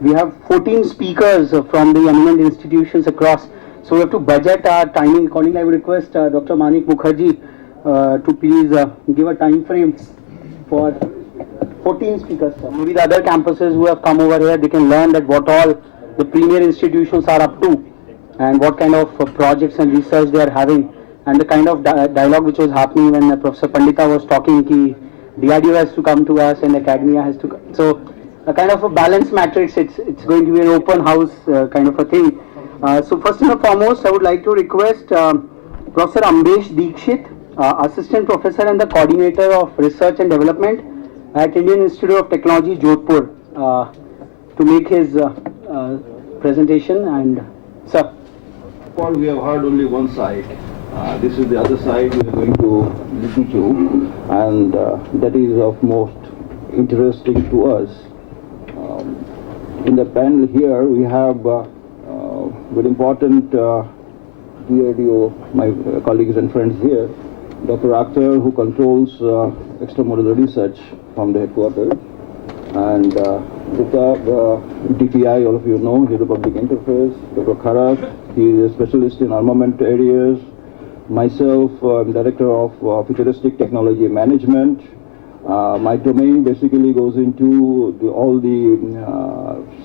we have 14 speakers from the eminent institutions across. So we have to budget our timing accordingly. I would request Dr. Manik Mukherjee to please give a time frame for 14 speakers. Maybe the other campuses who have come over here, they can learn that what all the premier institutions are up to and what kind of projects and research they are having, and the kind of dialogue which was happening when Professor Pandita was talking ki DRDO has to come to us and academia has to come. So a kind of a balanced matrix, it's going to be an open house kind of a thing. So first and foremost, I would like to request Professor Ambesh Dikshit, Assistant Professor and the Coordinator of Research and Development at Indian Institute of Technology, Jodhpur, to make his presentation. And sir. Paul, we have heard only one side. This is the other side we are going to listen to, and that is of most interesting to us. In the panel here, we have very important DRDO, my colleagues and friends here, Dr. Akhtar, who controls extramodular research from the headquarters, and Dr. DPI, all of you know, he's a public interface. Dr. Kharak, he is a specialist in armament areas. Myself, I'm Director of Futuristic Technology Management. My domain basically goes into all the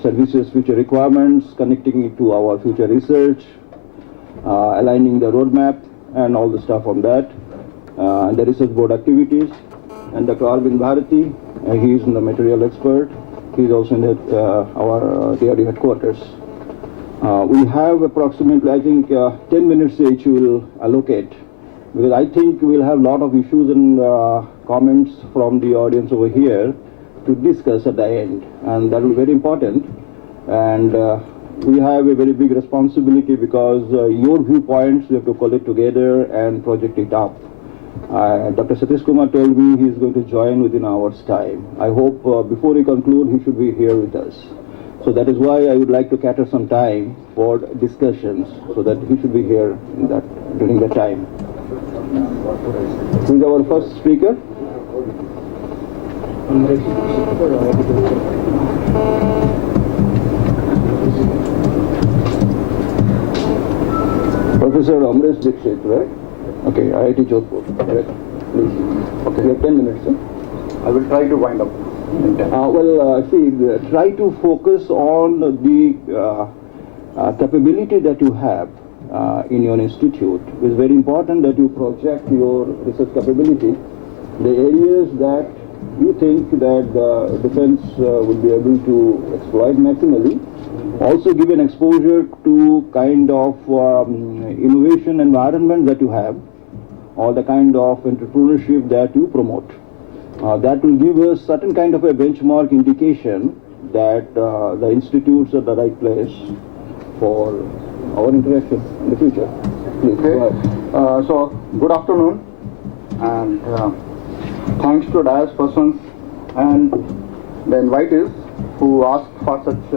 services future requirements, connecting it to our future research, aligning the roadmap and all the stuff on that, and the research board activities. And Dr. Arvind Bharati, he is the material expert. He is also in our DRDO headquarters. We have approximately, I think, 10 minutes each we will allocate, because I think we'll have a lot of issues and comments from the audience over here to discuss at the end, and that will be very important. And we have a very big responsibility, because your viewpoints we have to collect together and project it up. Dr. Satish Kumar told me he is going to join within an hour's time. I hope before we conclude he should be here with us. So that is why I would like to cater some time for discussions, so that he should be here during that time. Who is our first speaker? Professor Ambesh Dikshit, right? Okay, IIT Jodhpur. Right. Please. Okay, we have 10 minutes, sir. I will try to wind up. Try to focus on the capability that you have in your institute. It's very important that you project your research capability, the areas that you think that the defense will be able to exploit maximally. Also give an exposure to kind of innovation environment that you have, or the kind of entrepreneurship that you promote. That will give us certain kind of a benchmark indication that the institutes are the right place for our interaction in the future. Please, go ahead. So, good afternoon, and thanks to diverse persons and the invitees who asked for such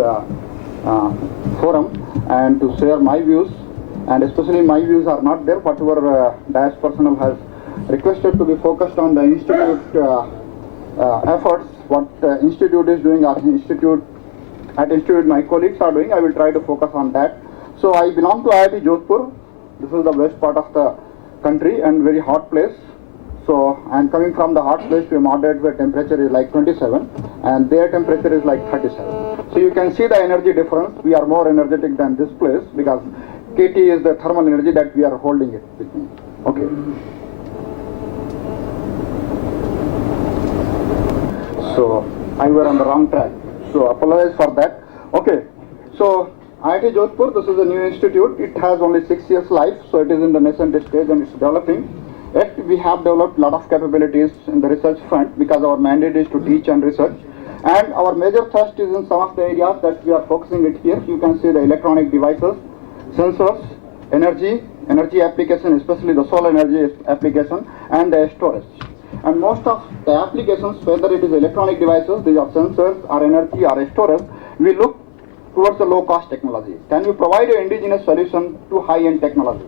forum and to share my views, and especially my views are not there, but our diverse personnel has requested to be focused on the institute efforts, what institute is doing, at institute my colleagues are doing. I will try to focus on that. So I belong to IIT Jodhpur. This is the west part of the country and very hot place. So I'm coming from the hot place to a moderate where temperature is like 27 and their temperature is like 37. So you can see the energy difference. We are more energetic than this place, because KT is the thermal energy that we are holding it with me. Okay. So I were on the wrong track. So apologize for that. Okay. So IIT Jodhpur, this is a new institute. It has only 6 years life, so it is in the nascent stage and it's developing. Yet we have developed a lot of capabilities in the research front, because our mandate is to teach and research. And our major thrust is in some of the areas that we are focusing it here. You can see the electronic devices, sensors, energy application, especially the solar energy application, and the storage. And most of the applications, whether it is electronic devices, these are sensors or energy or storage, we look towards the low-cost technology. Can we provide an indigenous solution to high-end technology?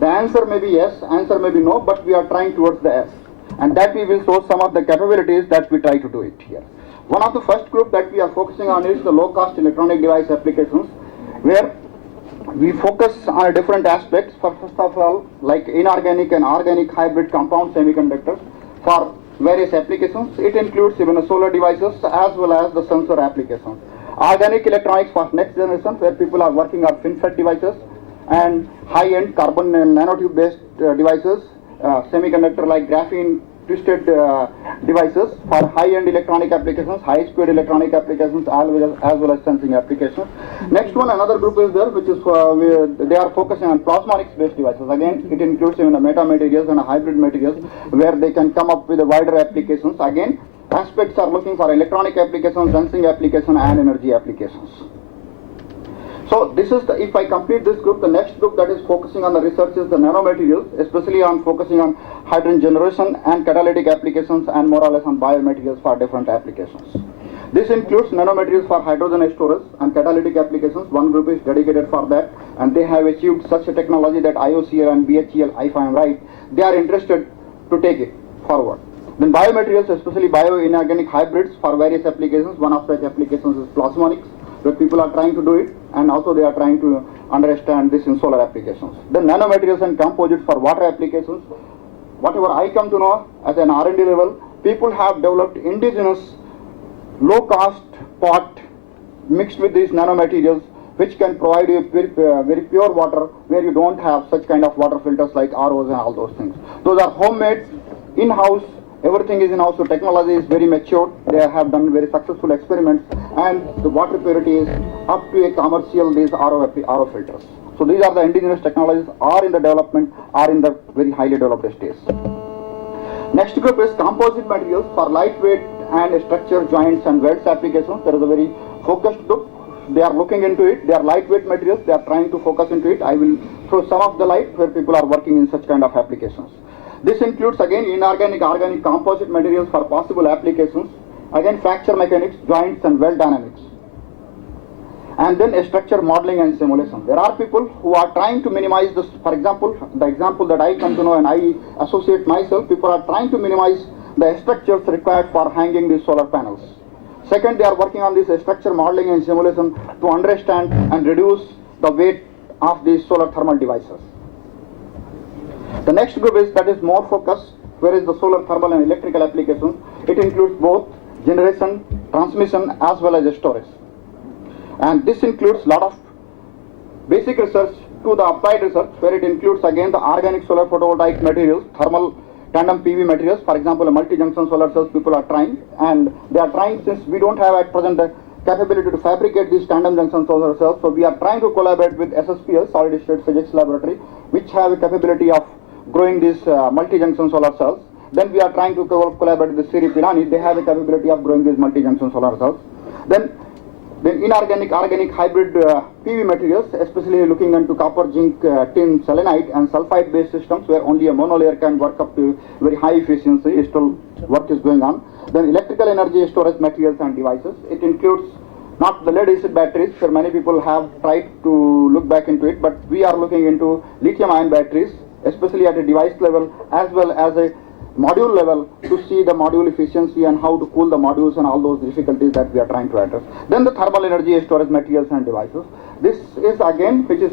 The answer may be yes, answer may be no, but we are trying towards the yes. And that we will show some of the capabilities that we try to do it here. One of the first group that we are focusing on is the low-cost electronic device applications, where we focus on different aspects. First of all, like inorganic and organic hybrid compound semiconductors for various applications. It includes even the solar devices as well as the sensor applications. Organic electronics for next generation, where people are working on FinFET devices and high-end carbon and nanotube based devices, semiconductor like graphene twisted devices for high-end electronic applications, high-speed electronic applications, as well as sensing applications. Next one, another group is there, which is they are focusing on plasmonics based devices. Again, it includes even the metamaterials and hybrid materials, where they can come up with a wider applications. Again, aspects are looking for electronic applications, sensing application, and energy applications. So this is the, if I complete this group, the next group that is focusing on the research is the nanomaterials, especially on focusing on hydrogen generation and catalytic applications, and more or less on biomaterials for different applications. This includes nanomaterials for hydrogen storage and catalytic applications. One group is dedicated for that, and they have achieved such a technology that IOCL and BHEL, if I am right, they are interested to take it forward. Then biomaterials, especially bio-inorganic hybrids for various applications. One of such applications is plasmonics, where people are trying to do it, and also they are trying to understand this in solar applications. Then nanomaterials and composites for water applications. Whatever I come to know as an R&D level, people have developed indigenous low-cost pot mixed with these nanomaterials, which can provide you very pure water, where you don't have such kind of water filters like ROs and all those things. Those are homemade, in-house. Everything is in-house, so technology is very mature. They have done very successful experiments, and the water purity is up to a commercial, these RO filters. So these are the indigenous technologies, are in the development, are in the very highly developed stage. Next group is composite materials for lightweight and structure joints and welds applications. There is a very focused group. They are looking into it. They are lightweight materials. They are trying to focus into it. I will throw some of the light where people are working in such kind of applications. This includes again inorganic, organic, composite materials for possible applications. Again, fracture mechanics, joints and weld dynamics. And then structure modeling and simulation. There are people who are trying to minimize this. For example, the example that I come to know and I associate myself, people are trying to minimize the structures required for hanging these solar panels. Second, they are working on this structure modeling and simulation to understand and reduce the weight of these solar thermal devices. The next group is that is more focused, where is the solar thermal and electrical applications. It includes both generation, transmission, as well as storage. And this includes a lot of basic research to the applied research, where it includes again the organic solar photovoltaic materials, thermal tandem PV materials. For example, a multi-junction solar cells people are trying, and they are trying, since we don't have at present the capability to fabricate these tandem junction solar cells, so we are trying to collaborate with SSPL, Solid State Physics Laboratory, which have a capability of growing these multi-junction solar cells. Then we are trying to collaborate with Siri Pilani. They have a capability of growing these multi-junction solar cells. Then inorganic, organic hybrid PV materials, especially looking into copper, zinc, tin, selenite and sulfide based systems, where only a monolayer can work up to very high efficiency. Still work is going on. Then electrical energy storage materials and devices. It includes not the lead acid batteries, where many people have tried to look back into it, but we are looking into lithium ion batteries, especially at a device level as well as a module level, to see the module efficiency and how to cool the modules and all those difficulties that we are trying to address. Then the thermal energy storage materials and devices. This is again, which is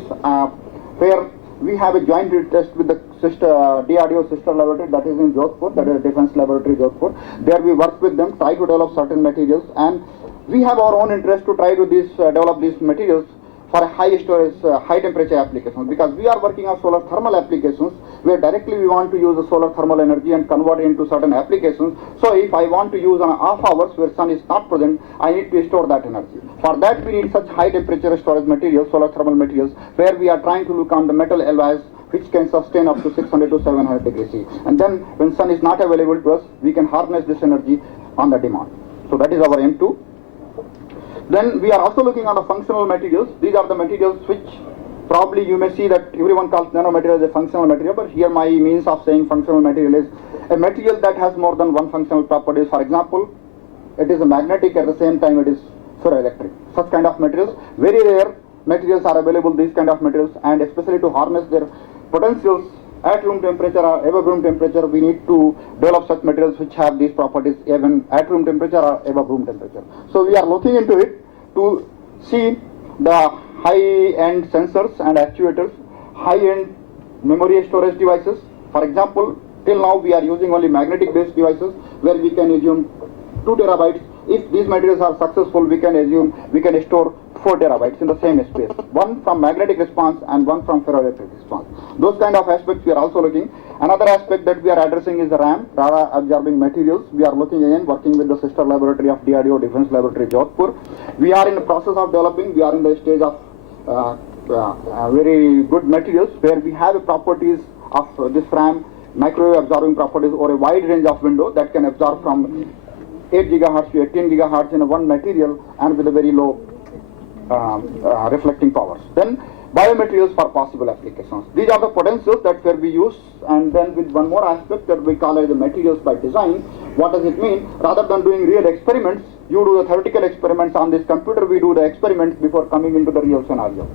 where we have a joint test with the DRDO sister laboratory, that is in Jodhpur, that is Defense Laboratory Jodhpur. There we work with them, try to develop certain materials, and we have our own interest to try to develop these materials for high storage, high temperature applications, because we are working on solar thermal applications, where directly we want to use the solar thermal energy and convert it into certain applications. So if I want to use on off hours where sun is not present, I need to store that energy. For that we need such high temperature storage materials, solar thermal materials, where we are trying to look on the metal alloys which can sustain up to 600 to 700 degrees C. And then when sun is not available to us, we can harness this energy on the demand. So that is our aim too. Then we are also looking on the functional materials. These are the materials which probably you may see that everyone calls nanomaterial as a functional material, but here my means of saying functional material is a material that has more than one functional properties. For example, it is a magnetic, at the same time it is ferroelectric. Such kind of materials, very rare materials are available, these kind of materials, and especially to harness their potentials, at room temperature or above room temperature, we need to develop such materials which have these properties even at room temperature or above room temperature. So we are looking into it to see the high-end sensors and actuators, high-end memory storage devices. For example, till now we are using only magnetic-based devices where we can assume 2 terabytes. If these materials are successful, we can assume we can store 4 terabytes in the same space, one from magnetic response and one from ferroelectric response. Those kind of aspects we are also looking. Another aspect that we are addressing is the RAM, radar absorbing materials. We are looking again, working with the sister laboratory of DRDO, Defense Laboratory, Jodhpur. We are in the process of developing, we are in the stage of very good materials where we have properties of this RAM, microwave absorbing properties or a wide range of window that can absorb from 8 gigahertz to 18 gigahertz in one material and with a very low reflecting powers. Then biomaterials for possible applications. These are the potentials that where we use, and then with one more aspect that we call as the materials by design. What does it mean? Rather than doing real experiments, you do the theoretical experiments on this computer, we do the experiments before coming into the real scenario.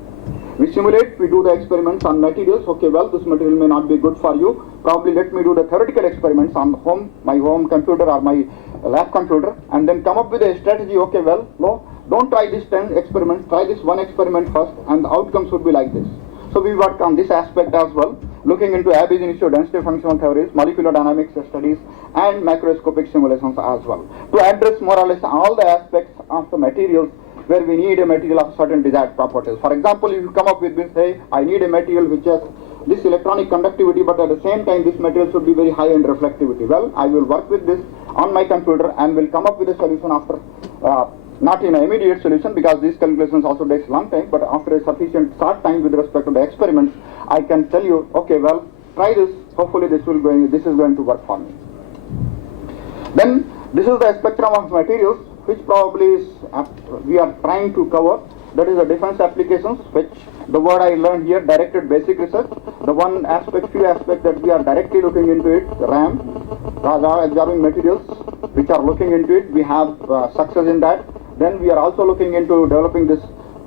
We simulate, we do the experiments on materials. Okay, well, this material may not be good for you. Probably let me do the theoretical experiments on my home computer or my lab computer, and then come up with a strategy. Okay, well, no, don't try this 10 experiments, try this one experiment first, and the outcomes would be like this. So we work on this aspect as well, looking into Abbey's initial density functional theories, molecular dynamics studies, and macroscopic simulations as well, to address more or less all the aspects of the materials where we need a material of certain desired properties. For example, if you come up with this, say, I need a material which has this electronic conductivity, but at the same time this material should be very high in reflectivity. Well, I will work with this on my computer and will come up with a solution after, not in an immediate solution because these calculations also takes a long time, but after a sufficient short time with respect to the experiments, I can tell you, okay, well, try this, hopefully this is going to work for me. Then this is the spectrum of materials which probably is we are trying to cover. That is the defense applications, which the word I learned here, directed basic research. The one aspect, few aspects that we are directly looking into it, the RAM, radar absorbing materials, which are looking into it. We have success in that. Then we are also looking into developing this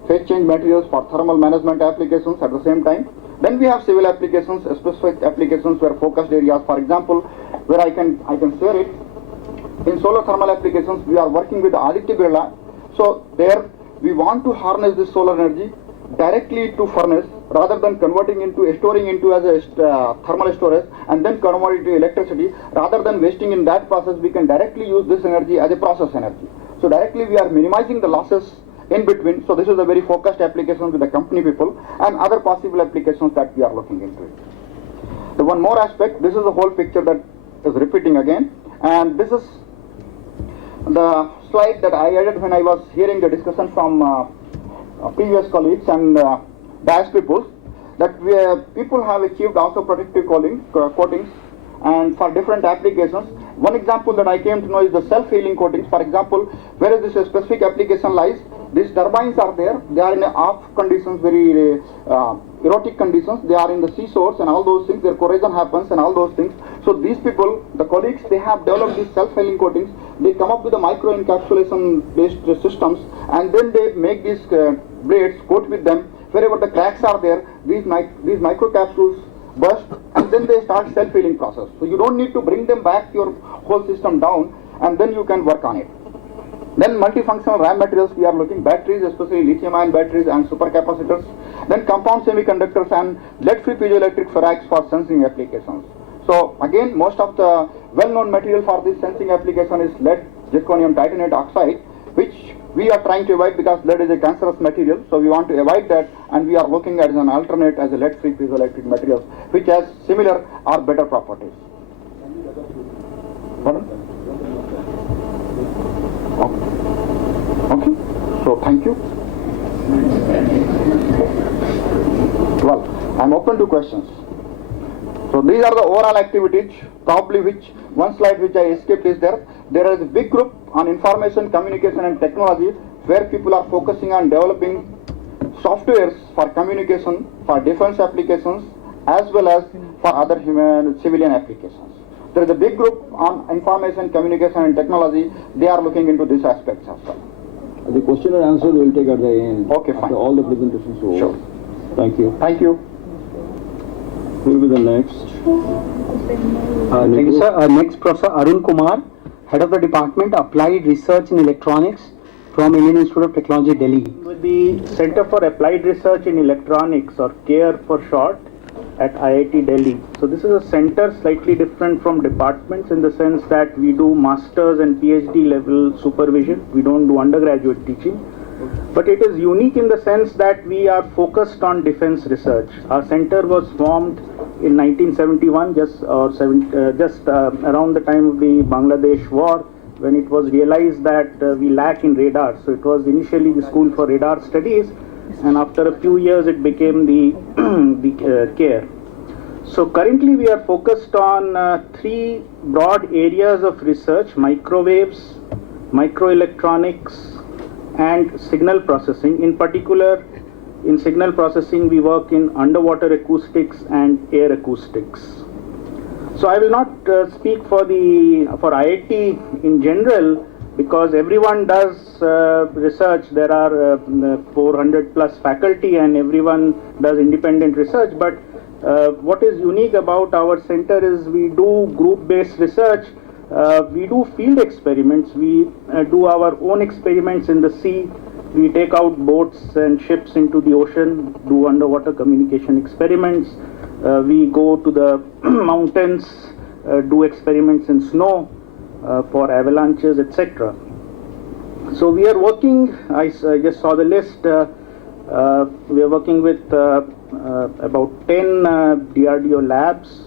phase change materials for thermal management applications at the same time. Then we have civil applications, specific applications where focused areas, for example, where I can share it. In solar thermal applications, we are working with Aditya Birla. So there we want to harness this solar energy directly to furnace rather than converting into, storing into as a thermal storage and then convert it to electricity. Rather than wasting in that process, we can directly use this energy as a process energy. So directly we are minimizing the losses in between. So this is a very focused application with the company people and other possible applications that we are looking into it. The one more aspect, this is the whole picture that is repeating again, and this is the slide that I added when I was hearing the discussion from previous colleagues and DAS people, that people have achieved also protective coatings and for different applications. One example that I came to know is the self-healing coatings. For example, whereas this specific application lies, these turbines are there, they are in off conditions, very erotic conditions, they are in the seashores and all those things, their corrosion happens and all those things. So these people, the colleagues, they have developed these self-healing coatings. They come up with the micro-encapsulation based systems and then they make these blades, coat with them. Wherever the cracks are there, these microcapsules burst and then they start self-healing process. So you don't need to bring them back your whole system down and then you can work on it. Then multifunctional RAM materials, we are looking batteries, especially lithium-ion batteries and supercapacitors. Then compound semiconductors and lead-free piezoelectric ferrites for sensing applications. So again, most of the well-known material for this sensing application is lead, zirconium titanate oxide, which we are trying to avoid because lead is a cancerous material. So we want to avoid that and we are looking at an alternate as a lead-free piezoelectric materials, which has similar or better properties. Pardon? Okay, so thank you. Well, I'm open to questions. So these are the overall activities, probably which one slide which I skipped is there. There is a big group on information, communication and technology where people are focusing on developing softwares for communication, for defense applications as well as for other civilian applications. There is a big group on information, communication and technology. They are looking into these aspects as well. The question and answer we will take at the end. Okay, fine. After all the presentations over. Sure. Thank you. Thank you. Who will be the next? Thank you, sir. Next, Professor Arun Kumar, Head of the Department Applied Research in Electronics from Indian Institute of Technology, Delhi. With the Center for Applied Research in Electronics, or CARE for short, at IIT Delhi. So this is a center slightly different from departments in the sense that we do master's and PhD level supervision. We don't do undergraduate teaching. But it is unique in the sense that we are focused on defense research. Our center was formed in 1971, just around the time of the Bangladesh war, when it was realized that we lack in radar. So it was initially the School for Radar Studies, and after a few years it became the CARE. So currently we are focused on three broad areas of research: microwaves, microelectronics, and signal processing. In particular, in signal processing we work in underwater acoustics and air acoustics. So I will not speak for IIT in general, because everyone does research. There are 400 plus faculty and everyone does independent research. But what is unique about our center is we do group-based research. We do field experiments. We do our own experiments in the sea. We take out boats and ships into the ocean, do underwater communication experiments. We go to the mountains, do experiments in snow for avalanches, etc. So we are working, I just saw the list, we are working with about 10 DRDO labs.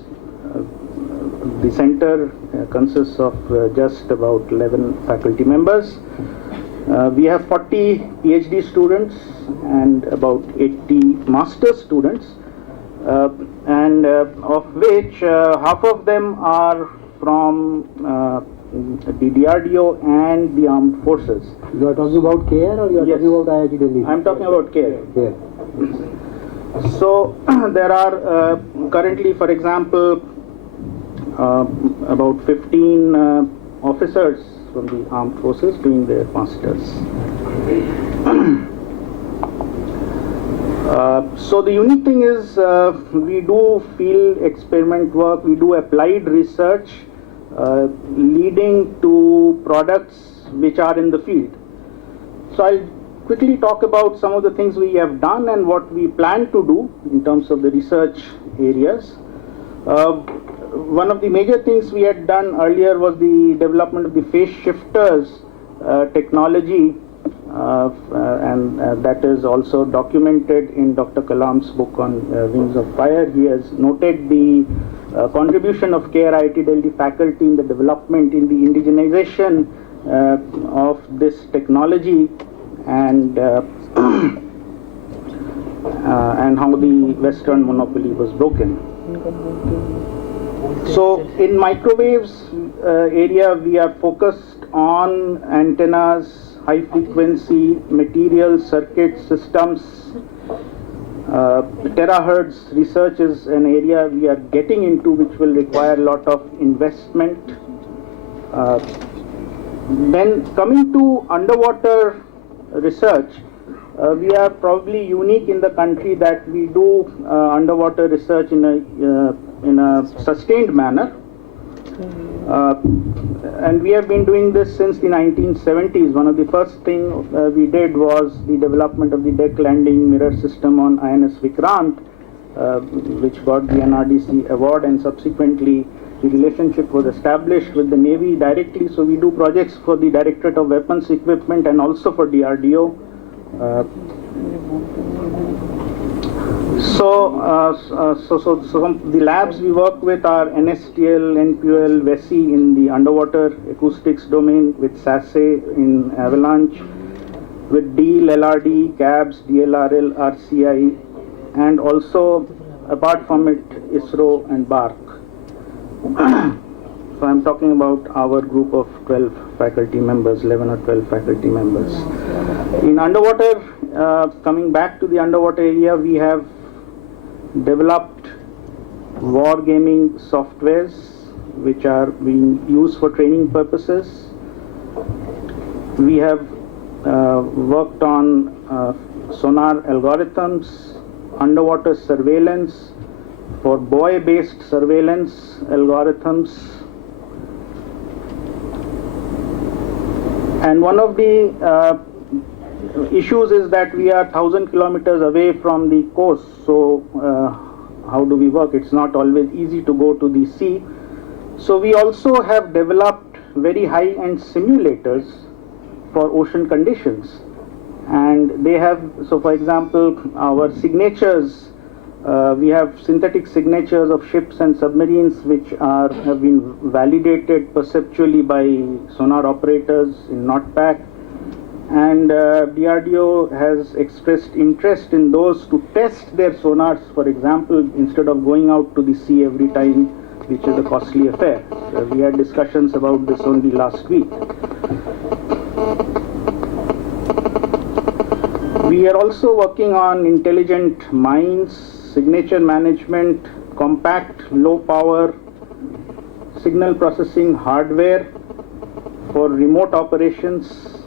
The center consists of just about 11 faculty members. We have 40 PhD students and about 80 master's students, and of which half of them are from the DRDO and the armed forces. You are talking about CARE, or you are Yes. talking about IIT Delhi? I'm talking about CARE. CARE. So there are currently, for example, about 15 officers from the armed forces doing their masters. So the unique thing is we do field experiment work, we do applied research leading to products which are in the field. So I'll quickly talk about some of the things we have done and what we plan to do in terms of the research areas. One of the major things we had done earlier was the development of the phase shifters technology, and that is also documented in Dr. Kalam's book on Wings of Fire. He has noted the contribution of CARE IIT Delhi faculty in the development, in the indigenization of this technology, and how the Western monopoly was broken. So in microwaves area, we are focused on antennas, high frequency material circuit systems. Terahertz research is an area we are getting into, which will require a lot of investment. Then coming to underwater research, we are probably unique in the country that we do underwater research in a sustained manner. And we have been doing this since the 1970s. One of the first things we did was the development of the deck landing mirror system on INS Vikrant, which got the NRDC award, and subsequently the relationship was established with the Navy directly. So we do projects for the Directorate of Weapons Equipment and also for DRDO. So the labs we work with are NSTL, NPUL, VESI in the underwater acoustics domain, with SASE in avalanche, with DEAL, LRD, CABS, DLRL, RCI, and also apart from it, ISRO and BARC. So I'm talking about our group of 12 faculty members, 11 or 12 faculty members. In underwater, coming back to the underwater area, we have developed wargaming softwares which are being used for training purposes. We have worked on sonar algorithms, underwater surveillance, for buoy-based surveillance algorithms. And one of the issues is that we are 1,000 kilometers away from the coast, so how do we work? It's not always easy to go to the sea. So we also have developed very high-end simulators for ocean conditions, and they have, so for example, our signatures, we have synthetic signatures of ships and submarines which have been validated perceptually by sonar operators in NOTPAC, and DRDO has expressed interest in those to test their sonars, for example, instead of going out to the sea every time, which is a costly affair. We had discussions about this only last week. We are also working on intelligent mines, signature management, compact, low power signal processing hardware for remote operations.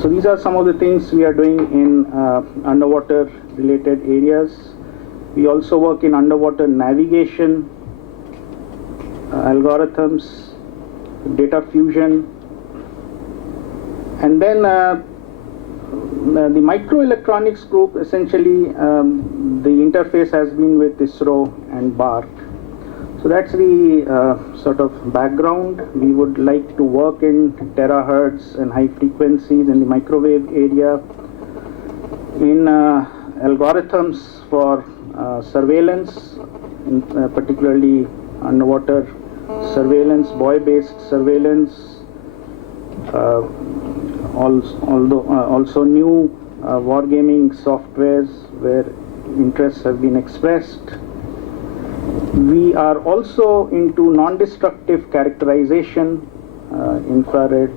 So these are some of the things we are doing in underwater related areas. We also work in underwater navigation, algorithms, data fusion, and then the microelectronics group, essentially the interface has been with ISRO and BARC. So that's the sort of background. We would like to work in terahertz and high frequencies in the microwave area, in algorithms for surveillance, particularly underwater surveillance, buoy-based surveillance, also new wargaming softwares where interests have been expressed. We are also into non-destructive characterization, infrared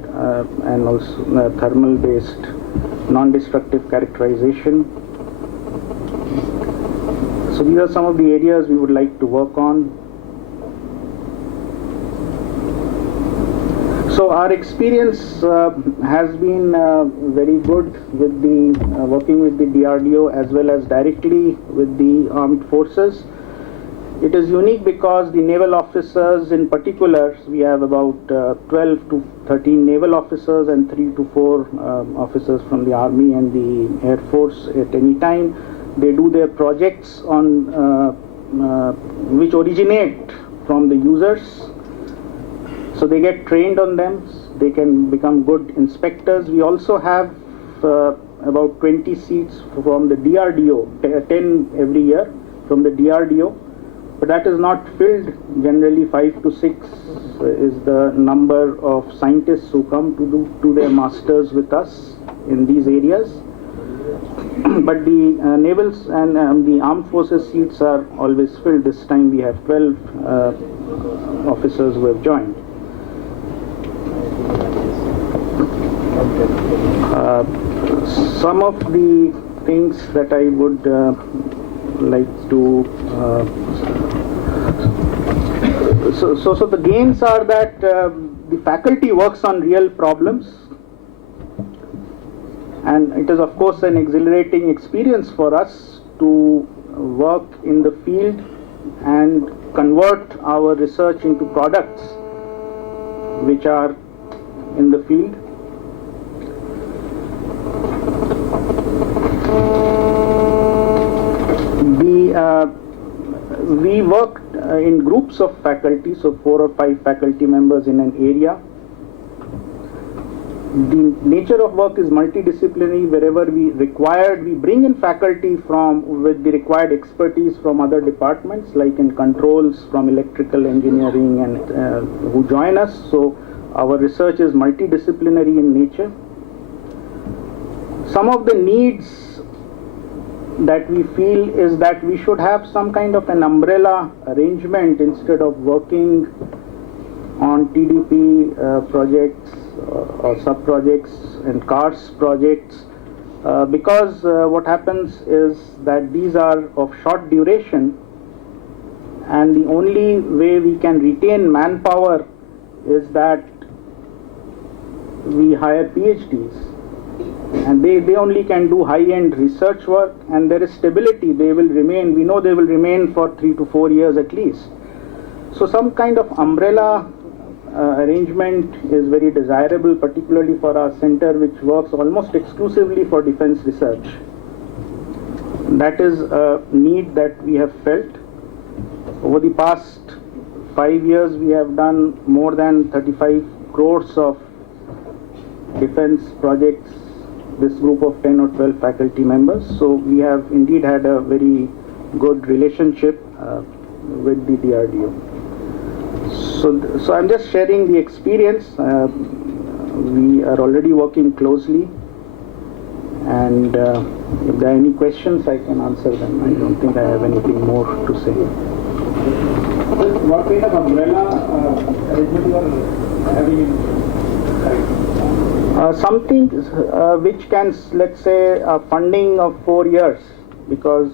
and also thermal-based non-destructive characterization. So these are some of the areas we would like to work on. So our experience has been very good with the working with the DRDO as well as directly with the armed forces. It is unique because the naval officers in particular, we have about 12 to 13 naval officers and 3 to 4 officers from the Army and the Air Force at any time. They do their projects on which originate from the users. So they get trained on them, they can become good inspectors. We also have about 20 seats from the DRDO, 10 every year from the DRDO, but that is not filled. Generally 5 to 6 is the number of scientists who come to do their masters with us in these areas. But the navals and the armed forces seats are always filled. This time we have 12 officers who have joined. Some of the things that I would like to so the gains are that the faculty works on real problems, and it is of course an exhilarating experience for us to work in the field and convert our research into products which are in the field. We worked in groups of faculty, so 4 or 5 faculty members in an area. The nature of work is multidisciplinary. Wherever we bring in faculty with the required expertise from other departments, like in controls from electrical engineering, and who join us. So our research is multidisciplinary in nature. Some of the needs that we feel is that we should have some kind of an umbrella arrangement instead of working on TDP projects or sub-projects and CARS projects, because what happens is that these are of short duration, and the only way we can retain manpower is that we hire PhDs. and they only can do high-end research work, and there is stability. They will remain, we know they will remain for 3 to 4 years at least. So some kind of umbrella arrangement is very desirable, particularly for our center, which works almost exclusively for defense research. That is a need that we have felt. Over the past 5 years, we have done more than 35 crores of defense projects, this group of 10 or 12 faculty members. So we have indeed had a very good relationship with the DRDO. So I'm just sharing the experience. We are already working closely, and if there are any questions, I can answer them. I don't think I have anything more to say. What kind of umbrella arrangement you are having in Something which can, let's say, funding of 4 years, because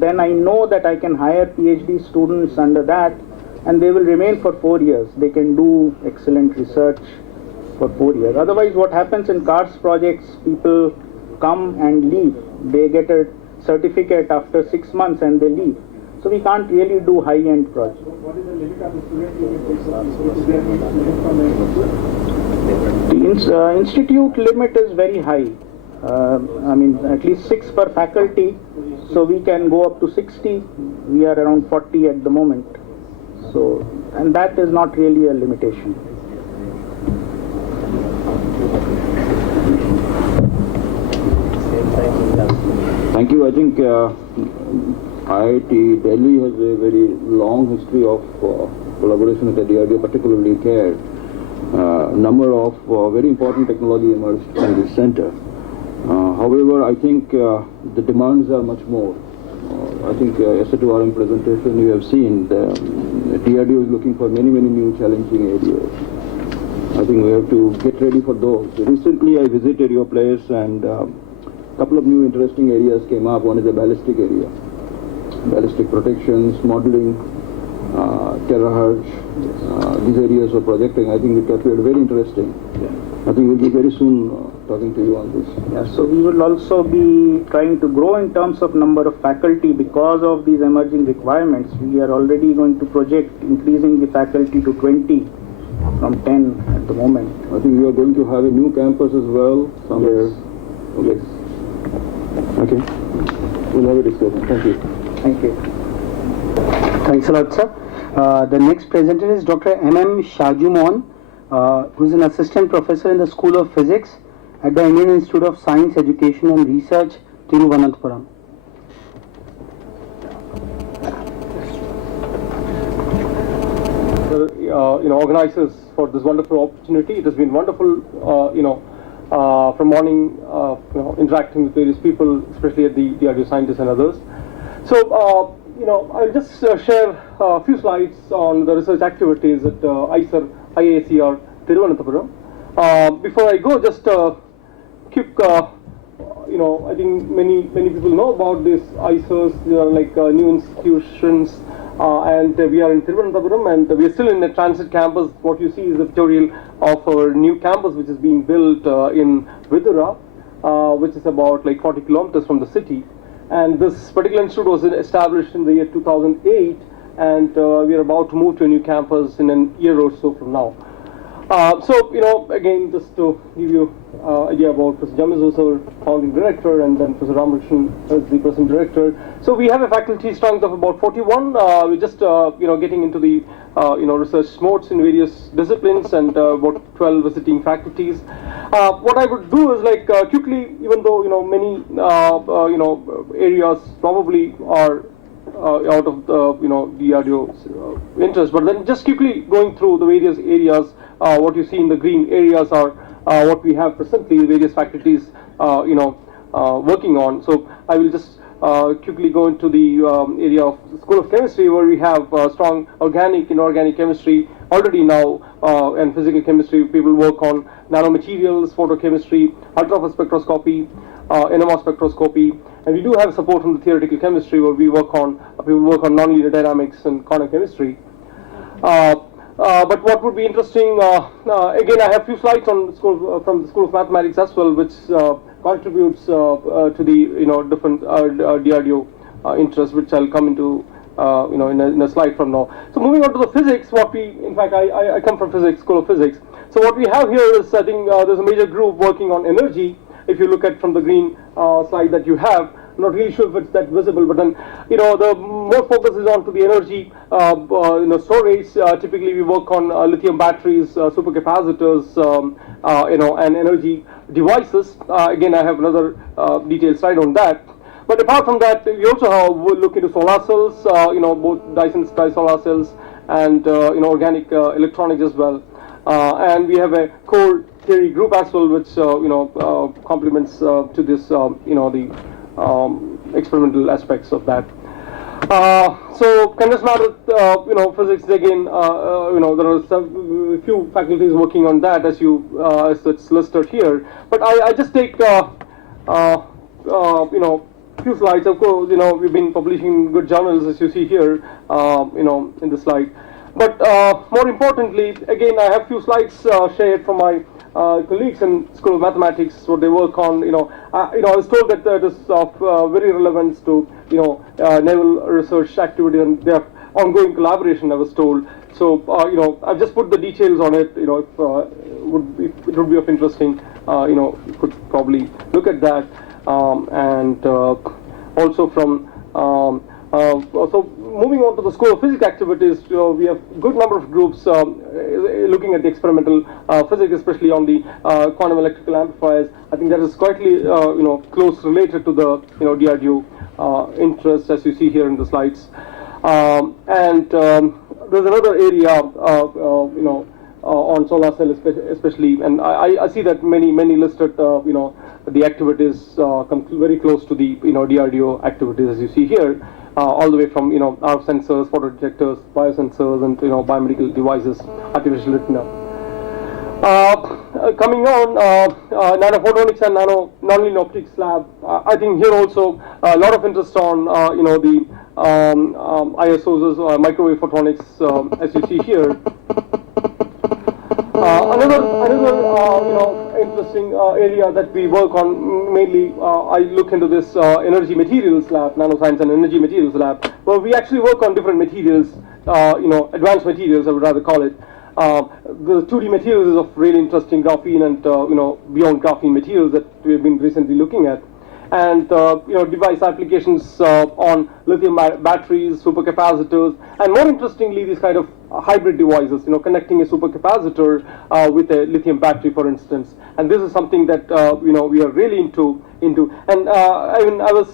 then I know that I can hire PhD students under that, and they will remain for 4 years. They can do excellent research for 4 years. Otherwise, what happens in CARS projects, people come and leave. They get a certificate after 6 months and they leave. So we can't really do high-end projects. what is the limit of the student you can take? Is there any limit from the institute? The institute limit is very high. I mean, at least 6 per faculty, so we can go up to 60. We are around 40 at the moment. So, and that is not really a limitation. Thank you. I think IIT Delhi has a very long history of collaboration with the DRDO, particularly CARE. Number of very important technology emerged from this center. However, I think the demands are much more. I think SA2RM presentation you have seen, the DRDO is looking for many new challenging areas. I think we have to get ready for those. Recently I visited your place, and a couple of new interesting areas came up. One is the ballistic area. Ballistic protections, modeling, terahertz, these areas of projecting, I think it appeared very interesting. I think we'll be very soon talking to you on this. Yeah, so we will also be trying to grow in terms of number of faculty because of these emerging requirements. We are already going to project increasing the faculty to 20 from 10 at the moment. I think we are going to have a new campus as well somewhere. Yes. Okay. We'll have a discussion. Thank you. Thank you. Thanks a lot, sir. The next presenter is Dr. M.M. Shajumon, who is an assistant professor in the School of Physics at the Indian Institute of Science, Education and Research, Thiruvananthapuram. Organizers for this wonderful opportunity. It has been wonderful, from morning, interacting with various people, especially at the DRDO scientists and others. So, I'll just share a few slides on the research activities at IACR Thiruvananthapuram. Before I go, just a quick, I think many people know about these ISOs. They are like new institutions, and we are in Thiruvananthapuram, and we are still in the transit campus. What you see is a pictorial of our new campus, which is being built in Vidura, which is about like 40 kilometers from the city. And this particular institute was established in the year 2008, and we are about to move to a new campus in a year or so from now. Again, just to give you an idea about Professor Jamis, who's our founding director, and then Professor Ramakrishnan as the present director. So we have a faculty strength of about 41. We're just, getting into the, research modes in various disciplines, and about 12 visiting faculties. What I would do is quickly, even though, many, areas probably are out of the, DRDO's interest, but then just quickly going through the various areas. What you see in the green areas are what we have presently, various faculties, working on. So I will just quickly go into the area of the School of Chemistry, where we have strong organic, inorganic chemistry already now, and physical chemistry. People work on nanomaterials, photochemistry, ultrafast spectroscopy, NMR spectroscopy, and we do have support from the theoretical chemistry, where we work on nonlinear dynamics and quantum chemistry. But what would be interesting, again, I have a few slides on from the School of Mathematics as well, which contributes to the different DRDO interests, which I'll come into in a slide from now. So moving on to the physics, I come from physics, School of Physics. So what we have here is, I think there's a major group working on energy. If you look at from the green slide that you have, I'm not really sure if it's that visible, but then the more focus is on to the energy storage. Typically we work on lithium batteries, supercapacitors, and energy devices. Again, I have another detailed slide on that. But apart from that, we also look into solar cells, both Dyson's solar cells and organic electronics as well. And we have a core theory group as well, which complements to this the experimental aspects of that. So condensed matter physics again, there are a few faculties working on that, as it's listed here. But I just take few slides. Of course, we've been publishing good journals, as you see here, in the slide. But more importantly, again, I have few slides shared from my colleagues in School of Mathematics, what they work on. I was told that it is of very relevance to naval research activity, and they have ongoing collaboration, I was told. So I've just put the details on it. If it would be of interesting, you could probably look at that. And also from so moving on to the School of Physics activities, we have good number of groups looking at the experimental physics, especially on the quantum electrical amplifiers. I think that is quietly close related to the DRDO interest, as you see here in the slides. And there's another area on solar cell especially, and I see that many listed the activities come very close to the DRDO activities, as you see here, all the way from RF sensors, photodetectors, biosensors, and biomedical devices, artificial retina. Coming on, nanophotonics and nonlinear optics lab. I think here also a lot of interest on the ISOs, microwave photonics, as you see here. Another interesting area that we work on mainly, I look into this energy materials lab, nanoscience and energy materials lab, where we actually work on different materials, advanced materials, I would rather call it. The 2D materials is of really interesting, graphene and beyond graphene materials that we've been recently looking at. And device applications on lithium batteries, supercapacitors, and more interestingly, these kind of hybrid devices, connecting a supercapacitor with a lithium battery, for instance. And this is something that we are really into. And I was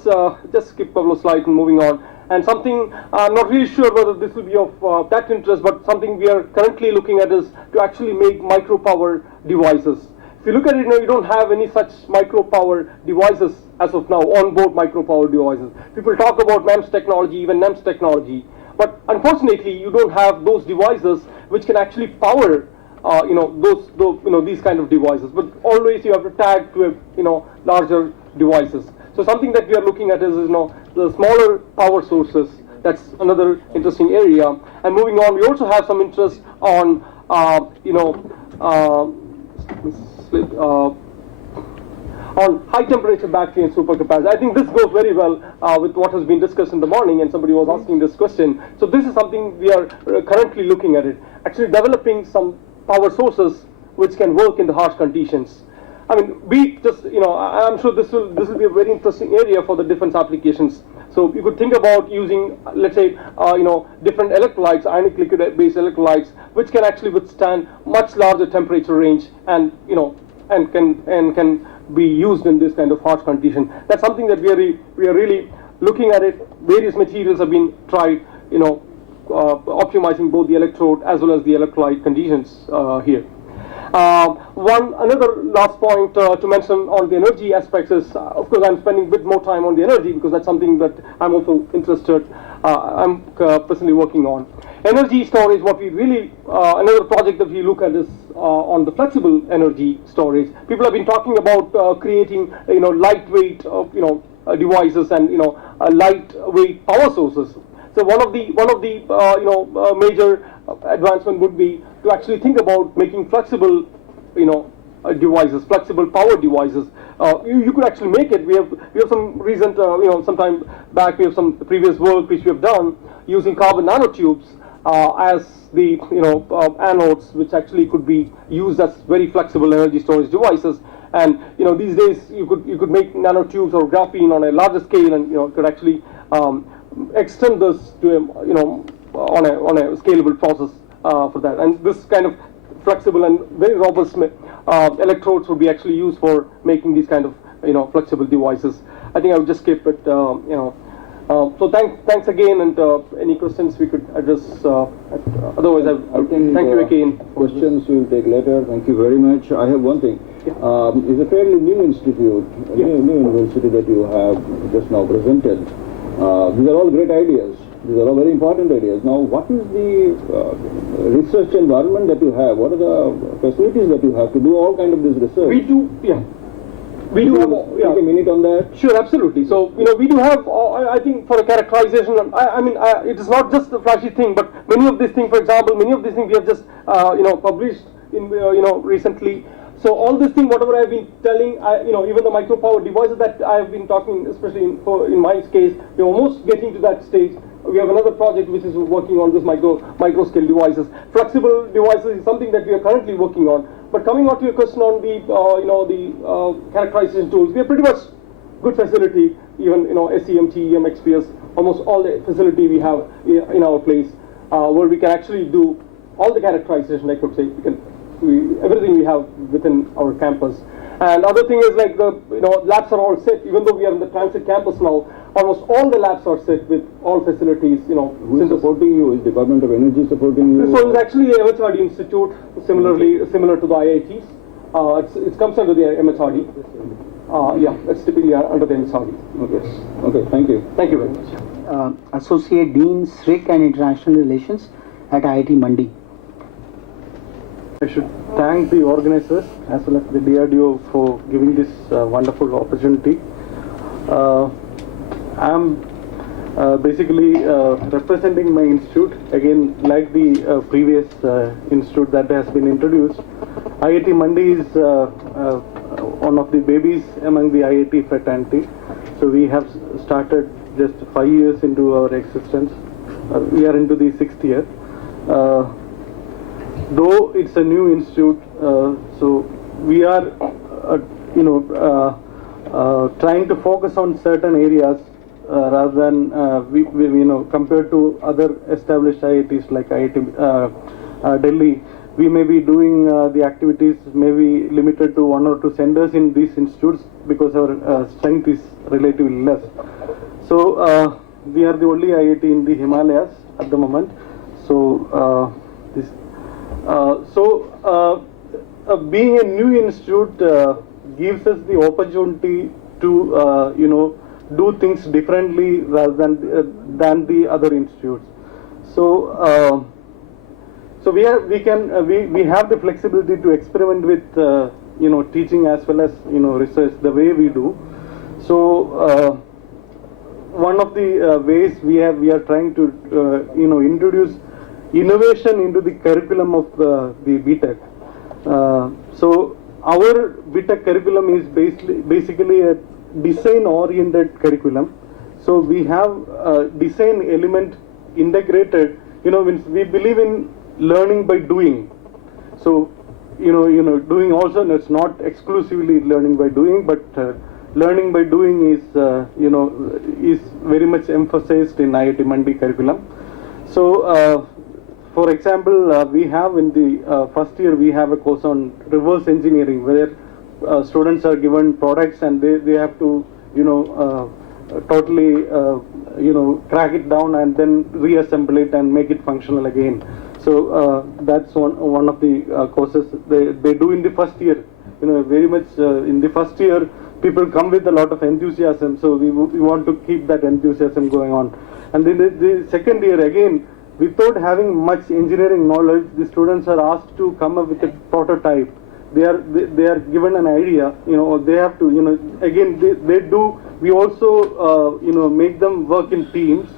just skip a couple of slides and moving on. And something I'm not really sure whether this will be of that interest, but something we are currently looking at is to actually make micro power devices. If you look at it, you don't have any such micro power devices as of now, on-board micro power devices. People talk about MEMS technology, even NEMS technology, but unfortunately, you don't have those devices which can actually power, these kind of devices. But always you have to tag to larger devices. So something that we are looking at is the smaller power sources. That's another interesting area. And moving on, we also have some interest on on high temperature battery and supercapacitor. I think this goes very well with what has been discussed in the morning, and somebody was asking this question. So this is something we are currently looking at it, actually developing some power sources which can work in the harsh conditions. I mean, I'm sure this will be a very interesting area for the defense applications. So you could think about using, let's say, different electrolytes, ionic liquid based electrolytes, which can actually withstand much larger temperature range, and can be used in this kind of harsh condition. That's something that we are really looking at it. Various materials have been tried, optimizing both the electrode as well as the electrolyte conditions here. Another last point to mention on the energy aspects is, of course, I'm spending a bit more time on the energy because that's something that I'm also interested. I'm personally working on energy storage. What we really another project that we look at is on the flexible energy storage. People have been talking about creating lightweight devices and lightweight power sources. So one of the major advancement would be to actually think about making flexible devices, flexible power devices. You could actually make it. We have some recent, sometime back we have some previous work which we have done using carbon nanotubes as the anodes, which actually could be used as very flexible energy storage devices. And these days you could make nanotubes or graphene on a larger scale, and could actually extend this to on a scalable process for that. And this kind of flexible and very robust electrodes would be actually used for making these kind of flexible devices. I think I would just skip it. So thanks again, and any questions we could address. Otherwise, I think thank you again. Questions we'll take later. Thank you very much. I have one thing. It's a fairly new institute, a new university that you have just now presented. These are all great ideas. These are all very important ideas. Now, what is the research environment that you have? What are the facilities that you have to do all kind of this research? We do, We do have, take a minute on that. Sure, absolutely. So, we do have, I think for a characterization, it is not just the flashy thing, but many of these things, for example, we have just, published in, recently. So all this thing, whatever I've been telling, even the micro power devices that I've been talking, especially in my case, we're almost getting to that stage. We have another project which is working on this micro scale devices. Flexible devices is something that we are currently working on. But coming on to your question on the characterization tools, we have pretty much good facility, even SEM, TEM, XPS, almost all the facility we have in our place, where we can actually do all the characterization, I could say. Everything we have within our campus. And other thing is like the labs are all set. Even though we are in the transit campus now, almost all the labs are set with all facilities. Who is supporting you? Is Department of Energy supporting you? So it's actually a MHRD institute, similar to the IITs. It comes under the MHRD. It's typically under the MHRD. Okay. Thank you. Thank you very much. Associate Dean, SRIC and International Relations at IIT Mandi. I should thank the organizers as well as the DRDO for giving this wonderful opportunity. I'm basically representing my institute, again like the previous institute that has been introduced. IIT Mandi is one of the babies among the IIT fraternity. So we have started just 5 years into our existence. We are into the 6th year. Though it's a new institute, so we are, trying to focus on certain areas rather than compared to other established IITs like IIT Delhi. We may be doing the activities maybe limited to 1 or 2 centers in these institutes because our strength is relatively less. So we are the only IIT in the Himalayas at the moment. So being a new institute gives us the opportunity to do things differently rather than the other institutes. So we have the flexibility to experiment with teaching as well as research the way we do. So one of the ways we are trying to introduce innovation into the curriculum of the BTech. So our BTech curriculum is basically a design-oriented curriculum. So we have a design element integrated. We believe in learning by doing. So doing also, it's not exclusively learning by doing, but learning by doing is very much emphasized in IIT Mandi curriculum. So for example, we have in the first year we have a course on reverse engineering where students are given products and they have to totally crack it down and then reassemble it and make it functional again. So that's one of the courses they do in the first year. Very much in the first year people come with a lot of enthusiasm, so we want to keep that enthusiasm going on. And then the second year again, without having much engineering knowledge, the students are asked to come up with a prototype. They are given an idea, they have to, again they do. We also make them work in teams.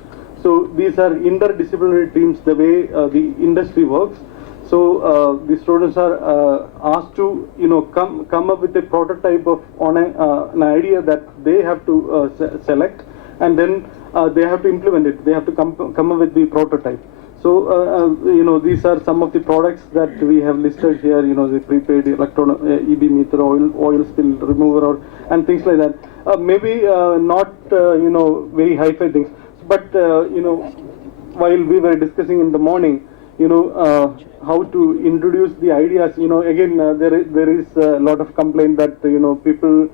So these are interdisciplinary teams, the way the industry works. So the students are asked to, come up with a prototype of on an idea that they have to select, and then they have to implement it. They have to come up with the prototype. So these are some of the products that we have listed here. The prepaid electron EB meter, oil spill remover, and things like that. Maybe not very high-fi things, but while we were discussing in the morning, how to introduce the ideas. Again, there is a lot of complaint that people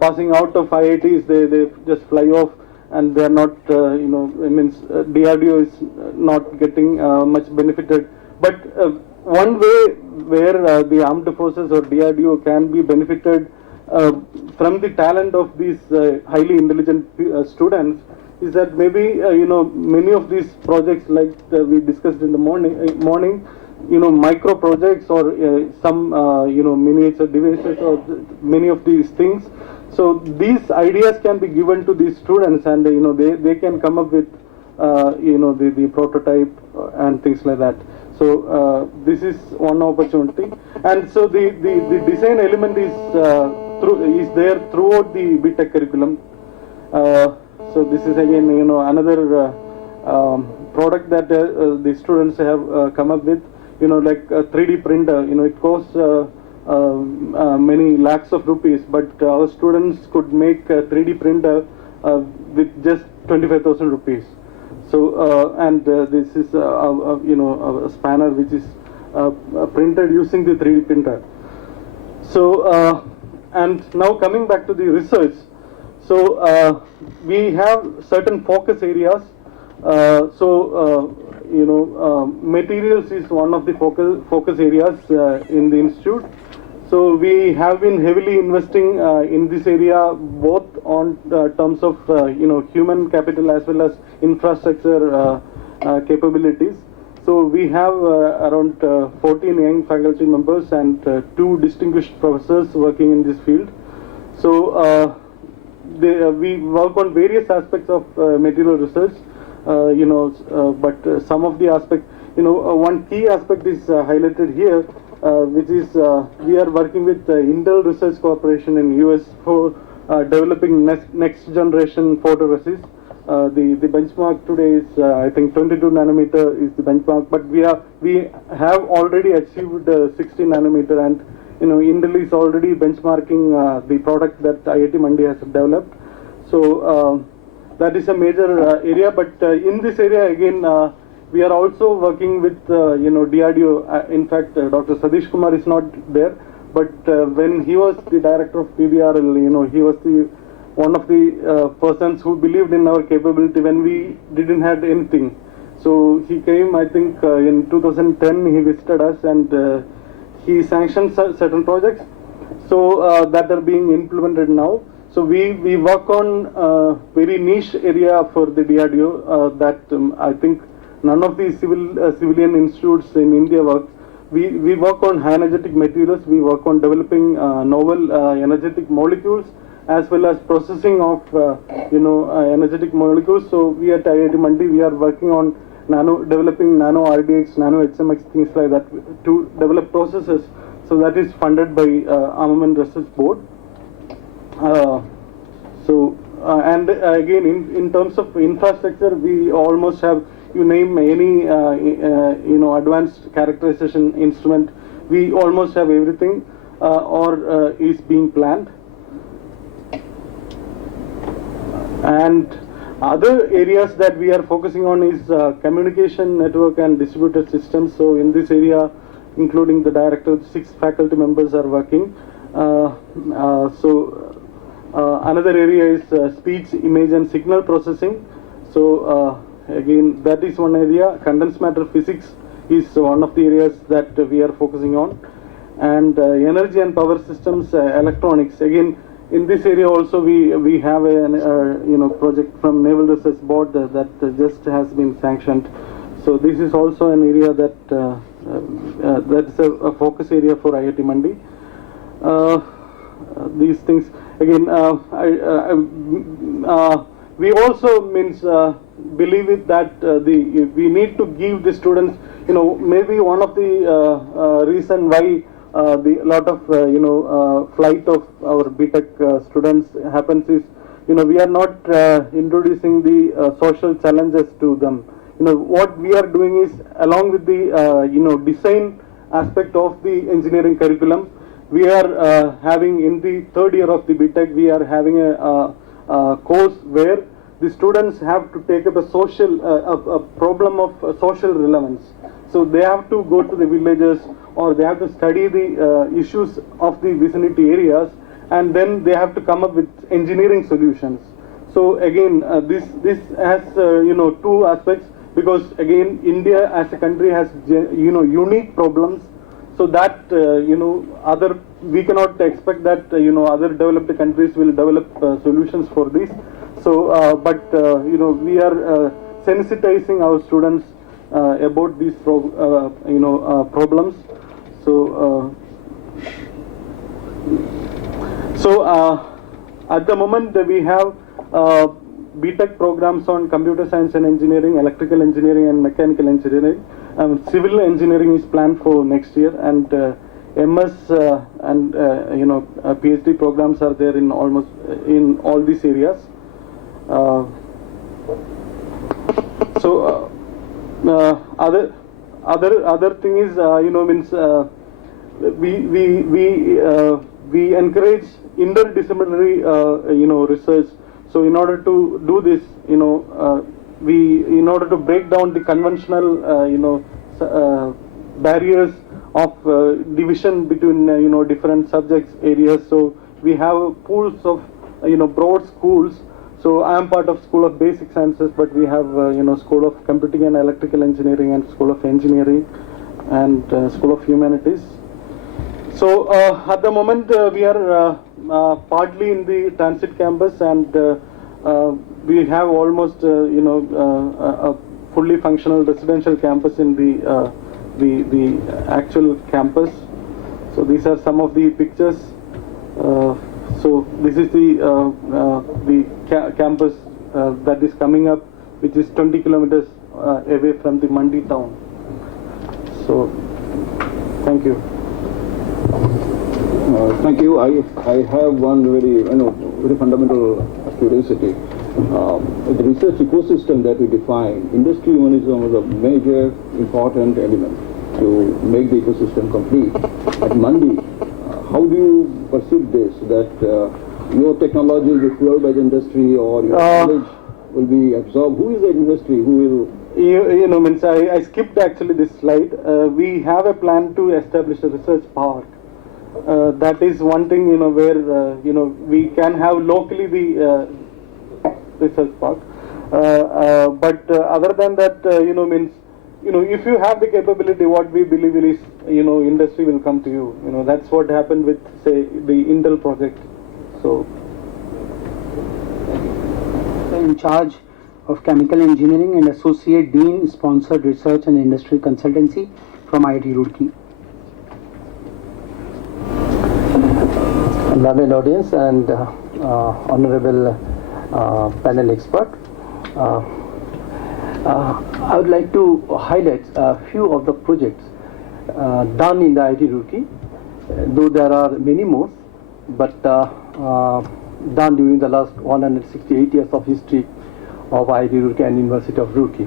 passing out of IITs, they just fly off, and they are not, DRDO is not getting much benefited. But one way where the armed forces or DRDO can be benefited from the talent of these highly intelligent students is that maybe many of these projects, like we discussed in the morning, micro projects or some miniature devices or many of these things. So these ideas can be given to these students, and they can come up with the prototype and things like that. So this is one opportunity, and so the design element is there throughout the BTech curriculum. So this is again another product that the students have come up with. Like a 3D printer. It costs many lakhs of rupees, but our students could make a 3D printer with just 25,000 rupees. So and this is a spanner which is printed using the 3D printer. So and now coming back to the research. So we have certain focus areas. Materials is one of the focus areas in the institute. So we have been heavily investing in this area, both on terms of human capital as well as infrastructure capabilities. So we have around 14 young faculty members and 2 distinguished professors working in this field. So we work on various aspects of material research. But some of the aspects, one key aspect is highlighted here, which is we are working with Intel Research Corporation in US for developing next generation photoresist. The benchmark today is I think 22 nanometer is the benchmark, but we have already achieved 60 nanometer, and Intel is already benchmarking the product that IIT Mandi has developed. So that is a major area, but in this area again we are also working with DRDO. In fact, Dr. Satish Kumar is not there, but when he was the director of PBRL, he was one of the persons who believed in our capability when we didn't have anything. So he came, I think in 2010 he visited us, and he sanctioned certain projects so that are being implemented now. So we work on very niche area for the DRDO that I think none of the civilian institutes in India work. We work on high energetic materials. We work on developing novel energetic molecules as well as processing of energetic molecules. So we at IIT Mandi, we are working on developing nano RDX, nano HMX, things like that to develop processes. So that is funded by Armament Research Board. And again, in terms of infrastructure, we almost have, you name any advanced characterization instrument, we almost have everything or is being planned. And other areas that we are focusing on is communication network and distributed systems. So in this area, including the director, 6 faculty members are working. Another area is speech, image and signal processing. So again, that is one area. Condensed matter physics is one of the areas that we are focusing on. And energy and power systems, electronics. Again, in this area also we have a project from Naval Research Board that just has been sanctioned. So this is also an area that that's a focus area for IIT Mandi. These things again, we also believe it that we need to give the students, maybe one of the reason why the lot of flight of our BTech students happens is, we are not introducing the social challenges to them. What we are doing is, along with the design aspect of the engineering curriculum, we are having in the third year of the BTech, we are having a course where the students have to take up a problem of social relevance. So they have to go to the villages, or they have to study the issues of the vicinity areas, and then they have to come up with engineering solutions. So again, this has two aspects, because again, India as a country has unique problems. So that we cannot expect that other developed countries will develop solutions for this. So, we are sensitizing our students about these problems. So, at the moment we have BTech programs on computer science and engineering, electrical engineering and mechanical engineering. Civil engineering is planned for next year, and MS and PhD programs are there in almost in all these areas. Other thing is, we encourage interdisciplinary research. So in order to do this, in order to break down the conventional barriers of division between different subjects areas, so we have pools of broad schools. So I am part of School of Basic Sciences, but we have School of Computing and Electrical Engineering, and School of Engineering, and School of Humanities. So at the moment we are partly in the transit campus, and we have almost a fully functional residential campus in the actual campus. So these are some of the pictures. So this is the campus that is coming up, which is 20 kilometers away from the Mandi town. So thank you. Thank you. I have one very fundamental curiosity. The research ecosystem that we define, industry one is one of the major important element to make the ecosystem complete. At Mandi, how do you perceive this, that your technology will be flowed by the industry, or your knowledge will be absorbed? Who is the industry? Who will... I skipped actually this slide. We have a plan to establish a research park. That is one thing, where we can have locally the research park. But other than that, if you have the capability, what we believe is, industry will come to you. That's what happened with, say, the Intel project. So, in charge of chemical engineering and associate dean sponsored research and industry consultancy from IIT Roorkee. Honorable audience and honorable panel expert, I would like to highlight a few of the projects done in the IIT Roorkee, though there are many more, but done during the last 168 years of history of IIT Roorkee and University of Roorkee.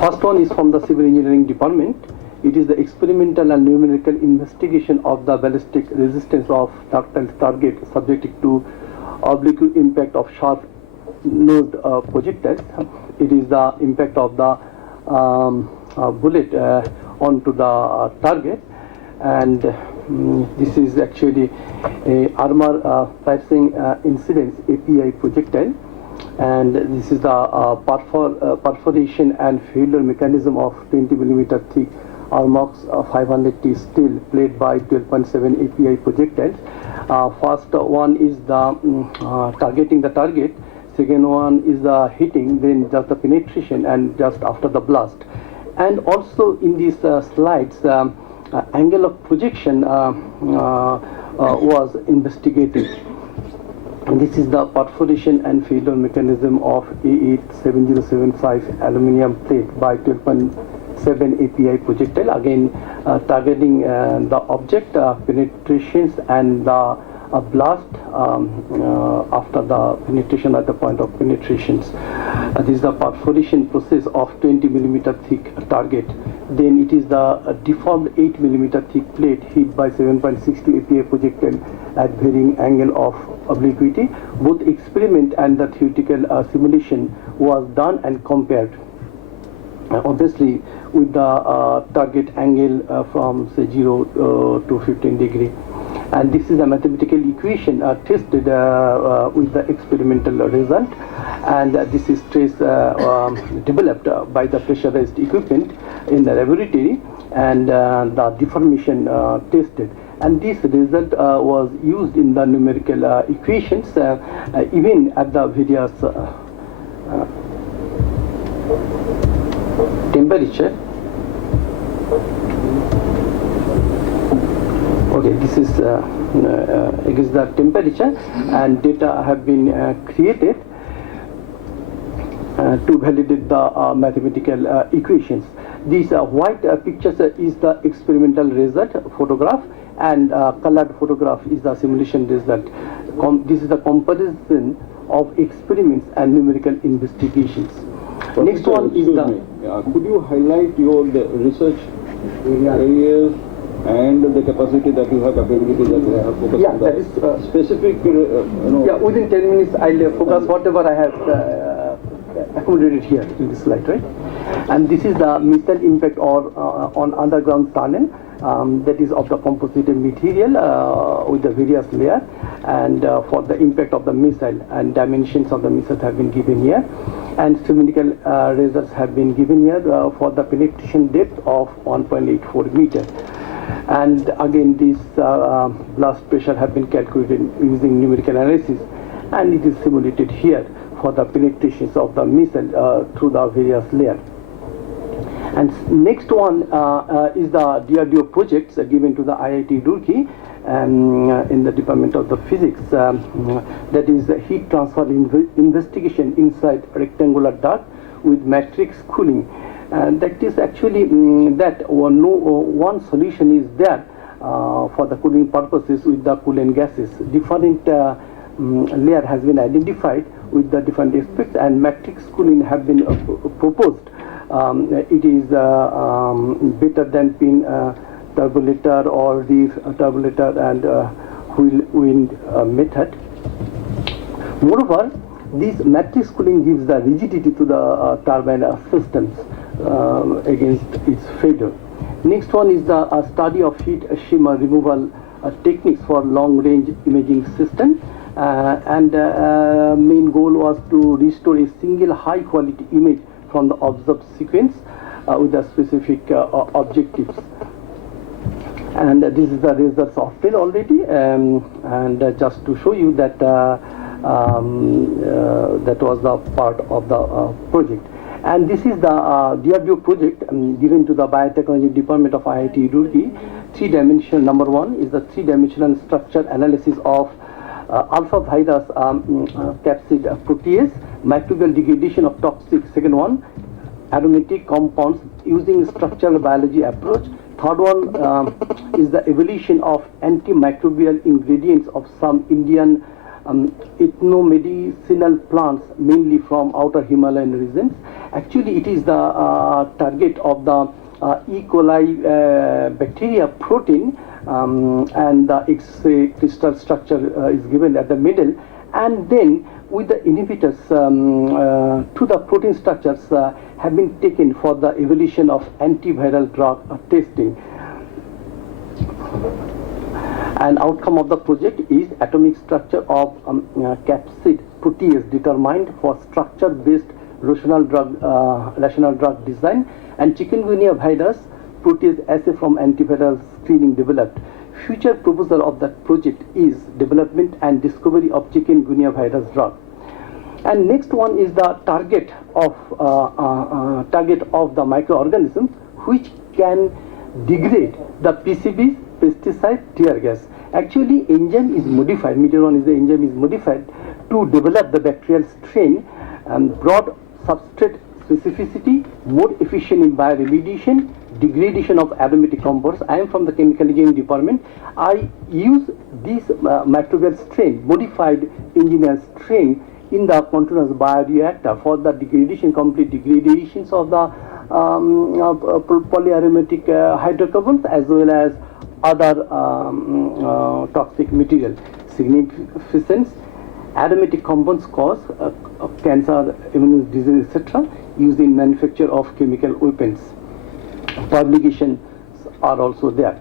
First one is from the Civil Engineering Department. It is the experimental and numerical investigation of the ballistic resistance of ductile target subjected to oblique impact of sharp nosed projectiles. It is the impact of the bullet onto the target, and this is actually a armor piercing incidence API projectile, and this is the perforation and failure mechanism of 20 mm thick Armox 500T steel plate by 12.7 API projectiles. First one is the targeting the target. Second one is the hitting, then just the penetration, and just after the blast. And also in these slides, angle of projection was investigated. This is the perforation and failure mechanism of A87075 aluminium plate by 12.7 API projectile, again targeting the object penetrations and the blast after the penetration at the point of penetrations. This is the perforation process of 20 mm thick target. Then it is the deformed 8 mm thick plate hit by 7.62 API projectile at varying angle of obliquity. Both experiment and the theoretical simulation was done and compared. Obviously with the target angle from say 0 to 15 degree. And this is a mathematical equation tested with the experimental result, and this is trace developed by the pressurized equipment in the laboratory, and the deformation tested. And this result was used in the numerical equations even at the various temperature. Okay, this is against the temperature, and data have been created to validate the mathematical equations. These white pictures is the experimental result photograph, and colored photograph is the simulation result. This is the comparison of experiments and numerical investigations. Professor, Next one is the... could you highlight your research areas and the capacity that you have, capability that you have focused on that is specific, yeah, within 10 minutes I'll focus whatever I have accommodated here in this slide, right? And this is the missile impact or on underground tunnel that is of the composite material with the various layers, and for the impact of the missile, and dimensions of the missiles have been given here, and numerical results have been given here for the penetration depth of 1.84 meters. And again, this blast pressure have been calculated using numerical analysis, and it is simulated here for the penetrations of the missile through the various layers. And next one is the DRDO projects given to the IIT Roorkee in the Department of the Physics. That is heat transfer investigation inside rectangular duct with matrix cooling. And that is actually one solution is there for the cooling purposes with the coolant gases. Different layer has been identified with the different aspects, and matrix cooling have been proposed. It is better than pin turbulator or reef turbulator and whirlwind method. Moreover, this matrix cooling gives the rigidity to the turbine systems against its failure. Next one is the study of heat shimmer removal techniques for long-range imaging system, and main goal was to restore a single high-quality image from the observed sequence with the specific objectives. And this is the results obtained already, and just to show you that that was the part of the project. And this is the DRDO project given to the Biotechnology Department of IIT Roorkee. Three-dimensional, number one is the three-dimensional structure analysis of alpha virus capsid protease, microbial degradation of toxic, second one, aromatic compounds using structural biology approach. Third one is the evolution of antimicrobial ingredients of some Indian ethnomedicinal plants, mainly from outer Himalayan regions. Actually, it is the target of the E. coli bacteria protein, and the X-ray crystal structure is given at the middle, and then with the inhibitors to the protein structures have been taken for the evolution of antiviral drug testing. And outcome of the project is atomic structure of capsid protease determined for structure-based rational drug design, and chikungunya virus protease assay from antiviral screening developed. Future proposal of that project is development and discovery of chikungunya virus drug. And next one is the target of the microorganisms which can degrade the PCBs, pesticide, tear gas. Actually, enzyme is modified, meteor one is the enzyme is modified to develop the bacterial strain and broad substrate specificity, more efficient in bioremediation, degradation of aromatic compounds. I am from the chemical engineering department. I use this microbial strain, modified engineered strain in the continuous bioreactor for the degradation, complete degradations of the polyaromatic hydrocarbons as well as other toxic material. Significance: aromatic compounds cause cancer, immune disease, etc. used in manufacture of chemical weapons. Publications are also there.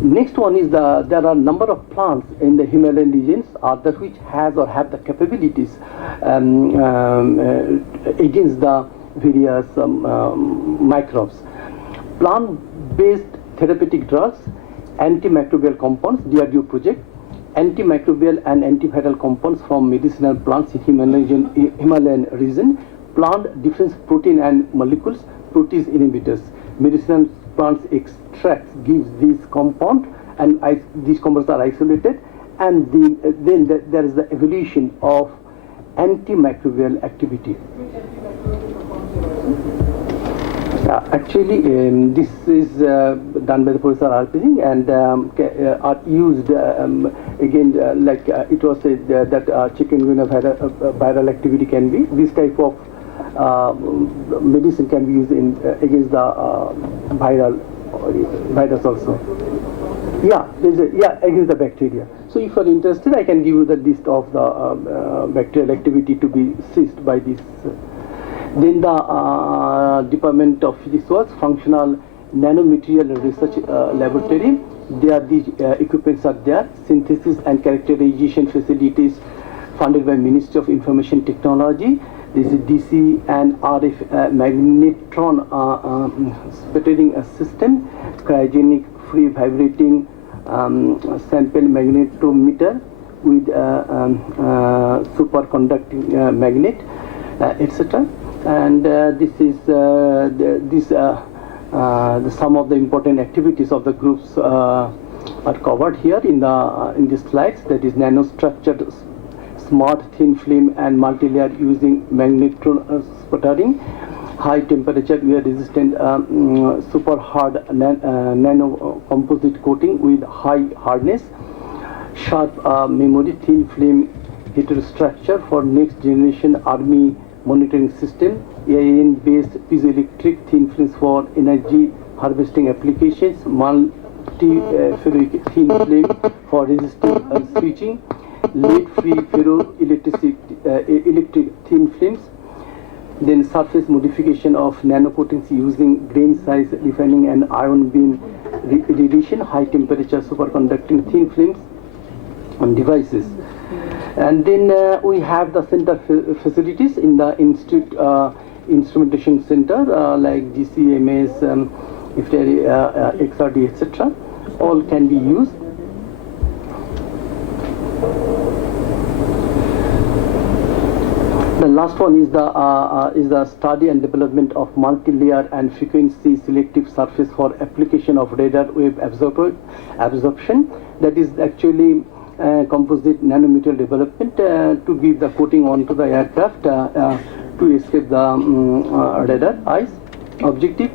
Next one is there are number of plants in the Himalayan regions that which has or have the capabilities against the various microbes. Plant-based therapeutic drugs, antimicrobial compounds, DRDO project, antimicrobial and antiviral compounds from medicinal plants in Himalayan region, plant defense protein and molecules, protease inhibitors. Medicinal plants extracts gives these compound, and these compounds are isolated, and then there is the evolution of antimicrobial activity. Actually, this is done by the Professor RPG and are used again, like it was said that chikungunya viral activity can be. This type of medicine can be used in against the virus also. Yeah, against the bacteria. So if you are interested, I can give you the list of the bacterial activity to be seized by this. Then the Department of Physics was Functional Nanomaterial Research Laboratory. There these equipments are there. Synthesis and characterization facilities funded by Ministry of Information Technology. This is DC and RF magnetron sputtering system, cryogenic free vibrating sample magnetometer with superconducting magnet, etc. And this is the some of the important activities of the groups are covered here in the slides. That is nanostructured smart thin film and multi-layer using magnetron sputtering, high temperature wear resistant super hard nano composite coating with high hardness, sharp memory thin film heterostructure for next generation army monitoring system, AIN based piezoelectric thin films for energy harvesting applications, multi-ferroic thin film for resistive switching, lead-free ferroelectric electric thin films, then surface modification of nanocoatings using grain size refining and ion beam radiation, high temperature superconducting thin films on devices. And then we have the center facilities in the institute instrumentation center like GCMS, XRD, etc. All can be used. The last one is the study and development of multi-layer and frequency selective surface for application of radar wave absorption. That is actually composite nanomaterial development to give the coating onto the aircraft to escape the radar eyes. Objective: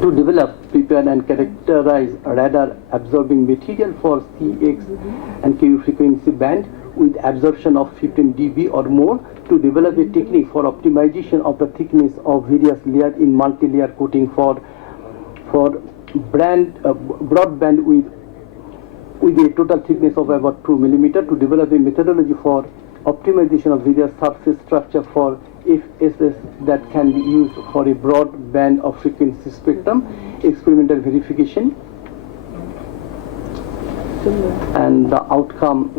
to develop, prepare and characterize radar absorbing material for CX and KU frequency band with absorption of 15 dB or more, to develop a technique for optimization of the thickness of various layers in multi-layer coating for broadband with a total thickness of about 2 mm, to develop a methodology for optimization of various surface structure for FSS that can be used for a broad band of frequency spectrum, experimental verification, and the outcome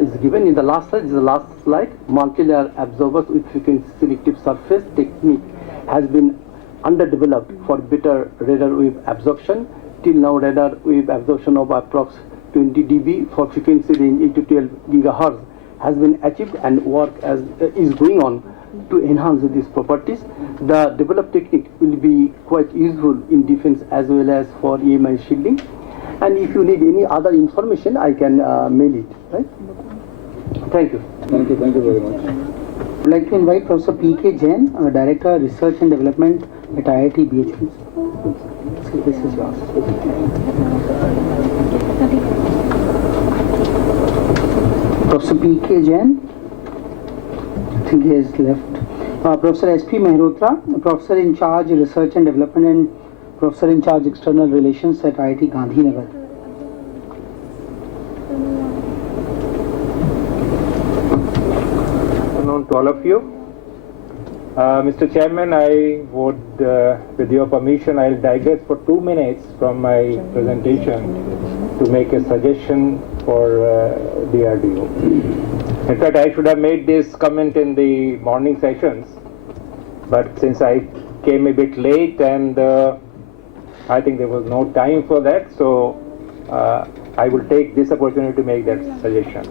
is given in the last slide. This is the last slide. Multi-layer absorbers with frequency selective surface technique has been underdeveloped for better radar wave absorption. Till now, radar wave absorption of approx 20 dB for frequency range 8 to 12 GHz has been achieved, and work is going on to enhance these properties. The developed technique will be quite useful in defense as well as for EMI shielding. And if you need any other information, I can mail it. Right? Thank you. Thank you very much. I'd like to invite Professor P.K. Jain, Director Research and Development at IIT BHP. So this is yours. Professor P.K. Jain, I think he has left. Professor S.P. Mehrotra, Professor in Charge Research and Development and Professor in Charge External Relations at IIT Gandhinagar. To all of you. Mr. Chairman, I would, with your permission, I'll digress for 2 minutes from my presentation to make a suggestion for DRDO. In fact, I should have made this comment in the morning sessions, but since I came a bit late and I think there was no time for that, so I will take this opportunity to make that suggestion.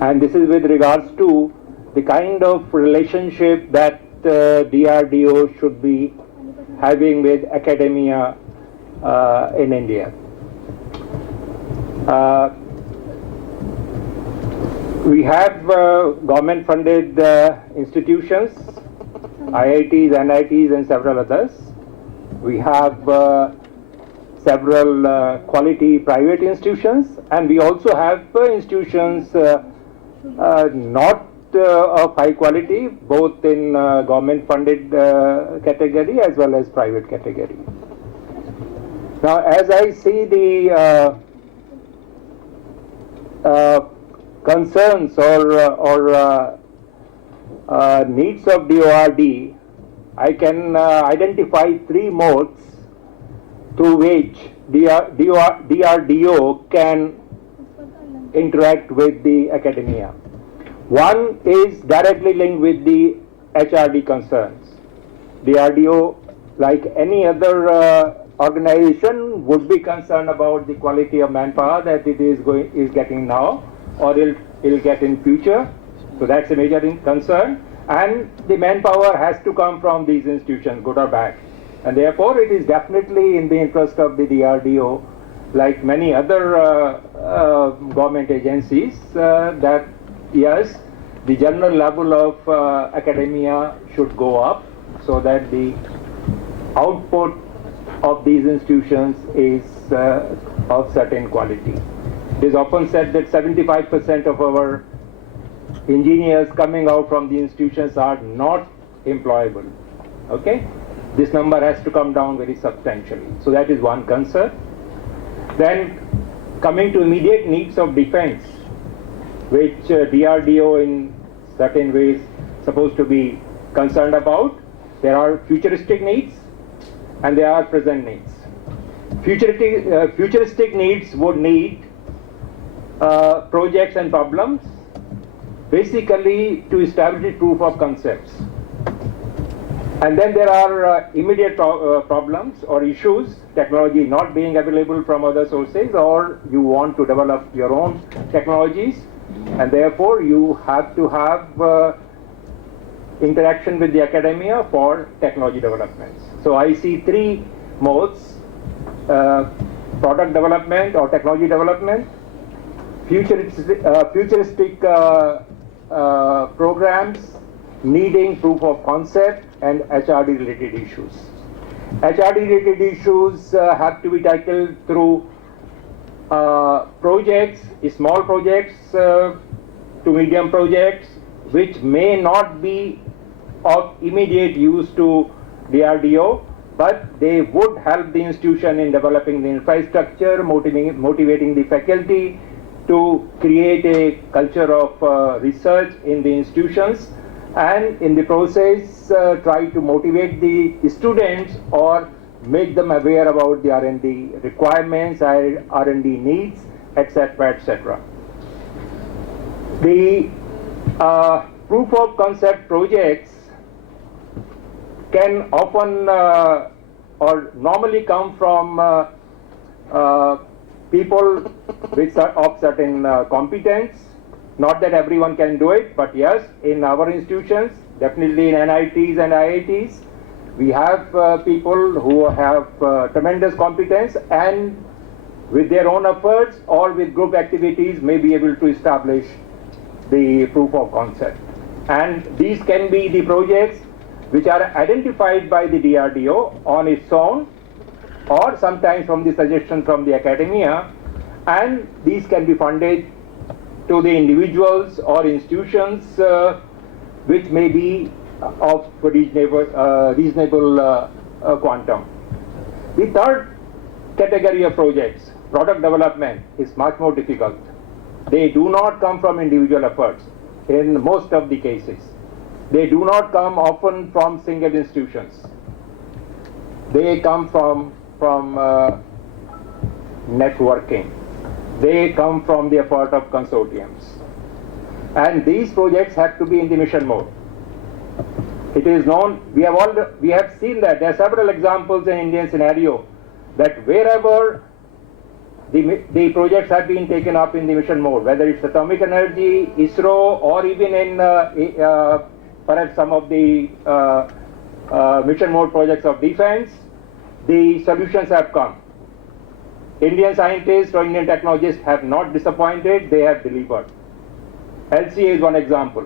And this is with regards to the kind of relationship that DRDO should be having with academia in India. We have government funded institutions, IITs, NITs and several others. We have several quality private institutions, and we also have institutions not of high quality, both in government funded category as well as private category. Now, as I see the concerns or needs of DORD, I can identify 3 modes through which DRDO can interact with the academia. One is directly linked with the HRD concerns. DRDO, like any other organization, would be concerned about the quality of manpower that it is getting now, or it'll get in future. So that's a major concern. And the manpower has to come from these institutions, good or bad. And therefore, it is definitely in the interest of the DRDO, like many other government agencies, that yes, the general level of academia should go up so that the output of these institutions is of certain quality. It is often said that 75% of our engineers coming out from the institutions are not employable. Okay? This number has to come down very substantially. So that is one concern. Then coming to immediate needs of defense, which DRDO in certain ways supposed to be concerned about. There are futuristic needs and there are present needs. Futuristic needs would need projects and problems, basically to establish proof of concepts. And then there are immediate problems or issues, technology not being available from other sources, or you want to develop your own technologies, and therefore you have to have interaction with the academia for technology developments. So I see 3 modes: product development or technology development, futuristic programs needing proof of concept, and HRD related issues. HRD related issues have to be tackled through projects, small projects to medium projects, which may not be of immediate use to DRDO, but they would help the institution in developing the infrastructure, motivating the faculty to create a culture of research in the institutions, and in the process try to motivate the students or make them aware about the R&D requirements, R&D needs, etc., etc. The proof of concept projects can often or normally come from people with of certain competence. Not that everyone can do it, but yes, in our institutions, definitely in NITs and IITs, we have people who have tremendous competence and with their own efforts or with group activities, may be able to establish the proof of concept. And these can be the projects which are identified by the DRDO on its own, or sometimes from the suggestion from the academia, and these can be funded to the individuals or institutions which may be of reasonable quantum. The third category of projects, product development, is much more difficult. They do not come from individual efforts in most of the cases. They do not come often from single institutions. They come from networking. They come from the effort of consortiums. And these projects have to be in the mission mode. It is known, we have seen that there are several examples in Indian scenario that wherever the projects have been taken up in the mission mode, whether it's atomic energy, ISRO, or even in perhaps some of the mission mode projects of defense, the solutions have come. Indian scientists or Indian technologists have not disappointed, they have delivered. LCA is one example.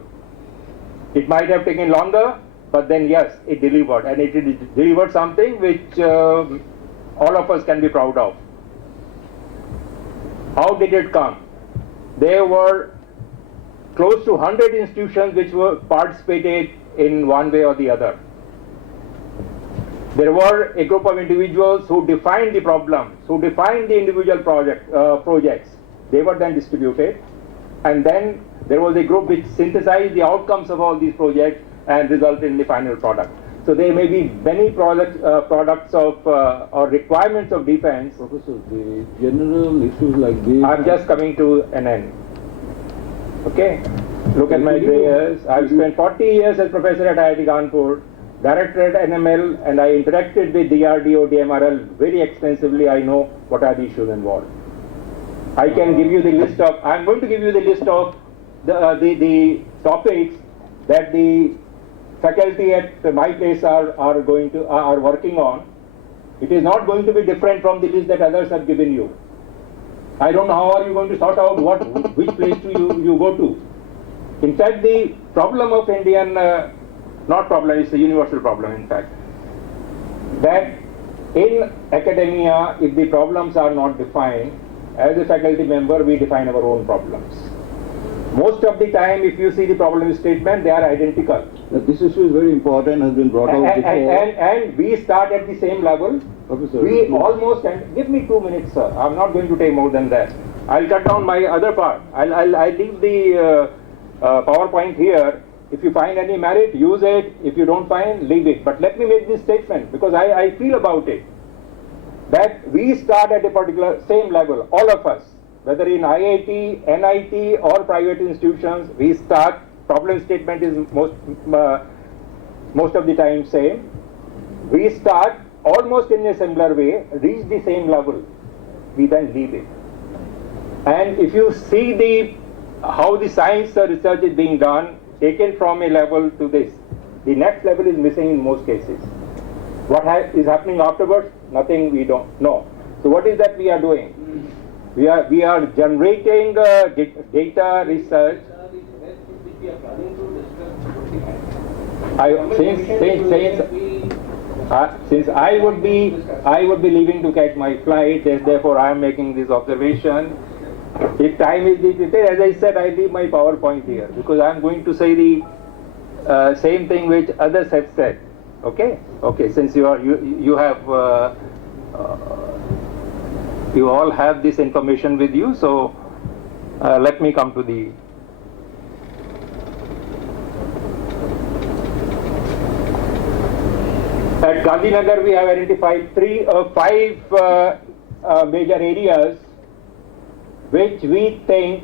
It might have taken longer, but then yes, it delivered, and it delivered something which all of us can be proud of. How did it come? There were close to 100 institutions which were participated in one way or the other. There were a group of individuals who defined the problems, who defined the individual projects. They were then distributed, and then there was a group which synthesized the outcomes of all these projects and resulted in the final product. So there may be many products of or requirements of defense. Professor, the general issues like this. I'm just coming to an end. Okay? Look at my gray hairs. I've spent 40 years as professor at IIT Kanpur, director at NML, and I interacted with DRDO, DMRL very extensively. I know what are the issues involved. I can give you the list of, I'm going to give you the list of the topics that the faculty at my place are working on. It is not going to be different from the list that others have given you. I don't know how are you going to sort out which place you go to. In fact, the problem of Indian, not problem, it's a universal problem in fact, that in academia, if the problems are not defined, as a faculty member, we define our own problems. Most of the time, if you see the problem statement, they are identical. This issue is very important, has been brought out before. And we start at the same level. Professor, We almost, and give me 2 minutes, sir. I'm not going to take more than that. I'll cut down my other part. I'll leave the PowerPoint here. If you find any merit, use it. If you don't find, leave it. But let me make this statement, because I feel about it, that we start at a particular same level, all of us, whether in IIT, NIT, or private institutions, we start, problem statement is most of the time same. We start almost in a similar way, reach the same level, we then leave it. And if you see how the science research is being done, taken from a level to this, the next level is missing in most cases. What is happening afterwards? Nothing, we don't know. So what is that we are doing? We are generating data research. Since I would be leaving to catch my flight, therefore I am making this observation. If time is limited, as I said, I leave my PowerPoint here because I am going to say the same thing which others have said. Okay? Okay. Since you all have this information with you, so let me come to the. At Gandhinagar, we have identified 5 major areas which we think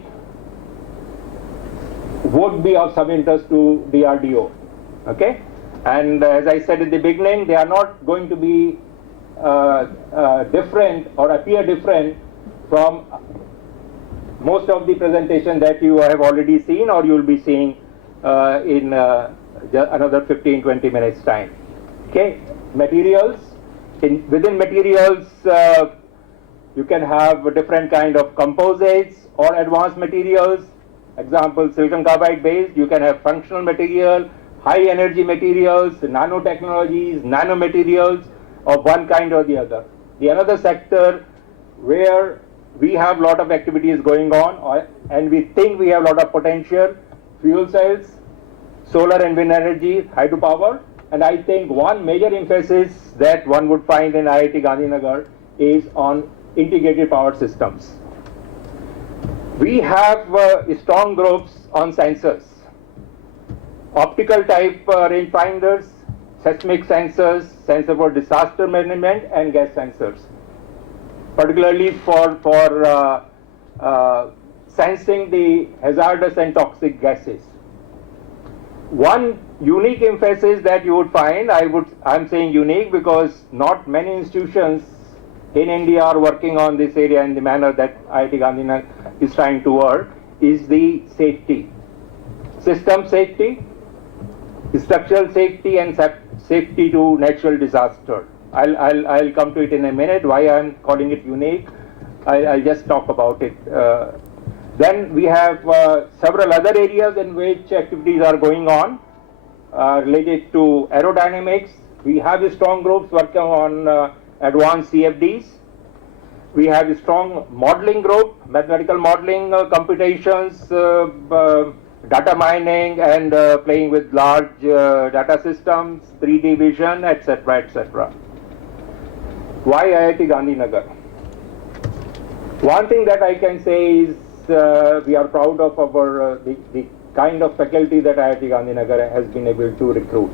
would be of some interest to DRDO. Okay? And as I said at the beginning, they are not going to be different or appear different from most of the presentation that you have already seen or you will be seeing in another 15-20 minutes time. Okay, materials. Within materials, You can have a different kind of composites or advanced materials. Example, silicon carbide based. You can have functional material, high energy materials, nanotechnologies, nanomaterials of one kind or the other. The another sector where we have a lot of activities going on and we think we have a lot of potential, fuel cells, solar and wind energy, hydropower, and I think one major emphasis that one would find in IIT Gandhinagar is on integrated power systems. We have strong groups on sensors, optical type rangefinders, seismic sensors, sensor for disaster management, and gas sensors, particularly for sensing the hazardous and toxic gases. One unique emphasis that you would find, I'm saying unique because not many institutions in India are working on this area in the manner that IIT Gandhinagar is trying to work, is the safety. System safety, structural safety, and safety to natural disaster. I'll come to it in a minute, why I'm calling it unique. I'll just talk about it. Then we have several other areas in which activities are going on related to aerodynamics. We have strong groups working on advanced CFDs. We have a strong modeling group, mathematical modeling, computations, data mining, and playing with large data systems, 3D vision, etc., etc. Why IIT Gandhinagar? One thing that I can say is we are proud of our the kind of faculty that IIT Gandhinagar has been able to recruit.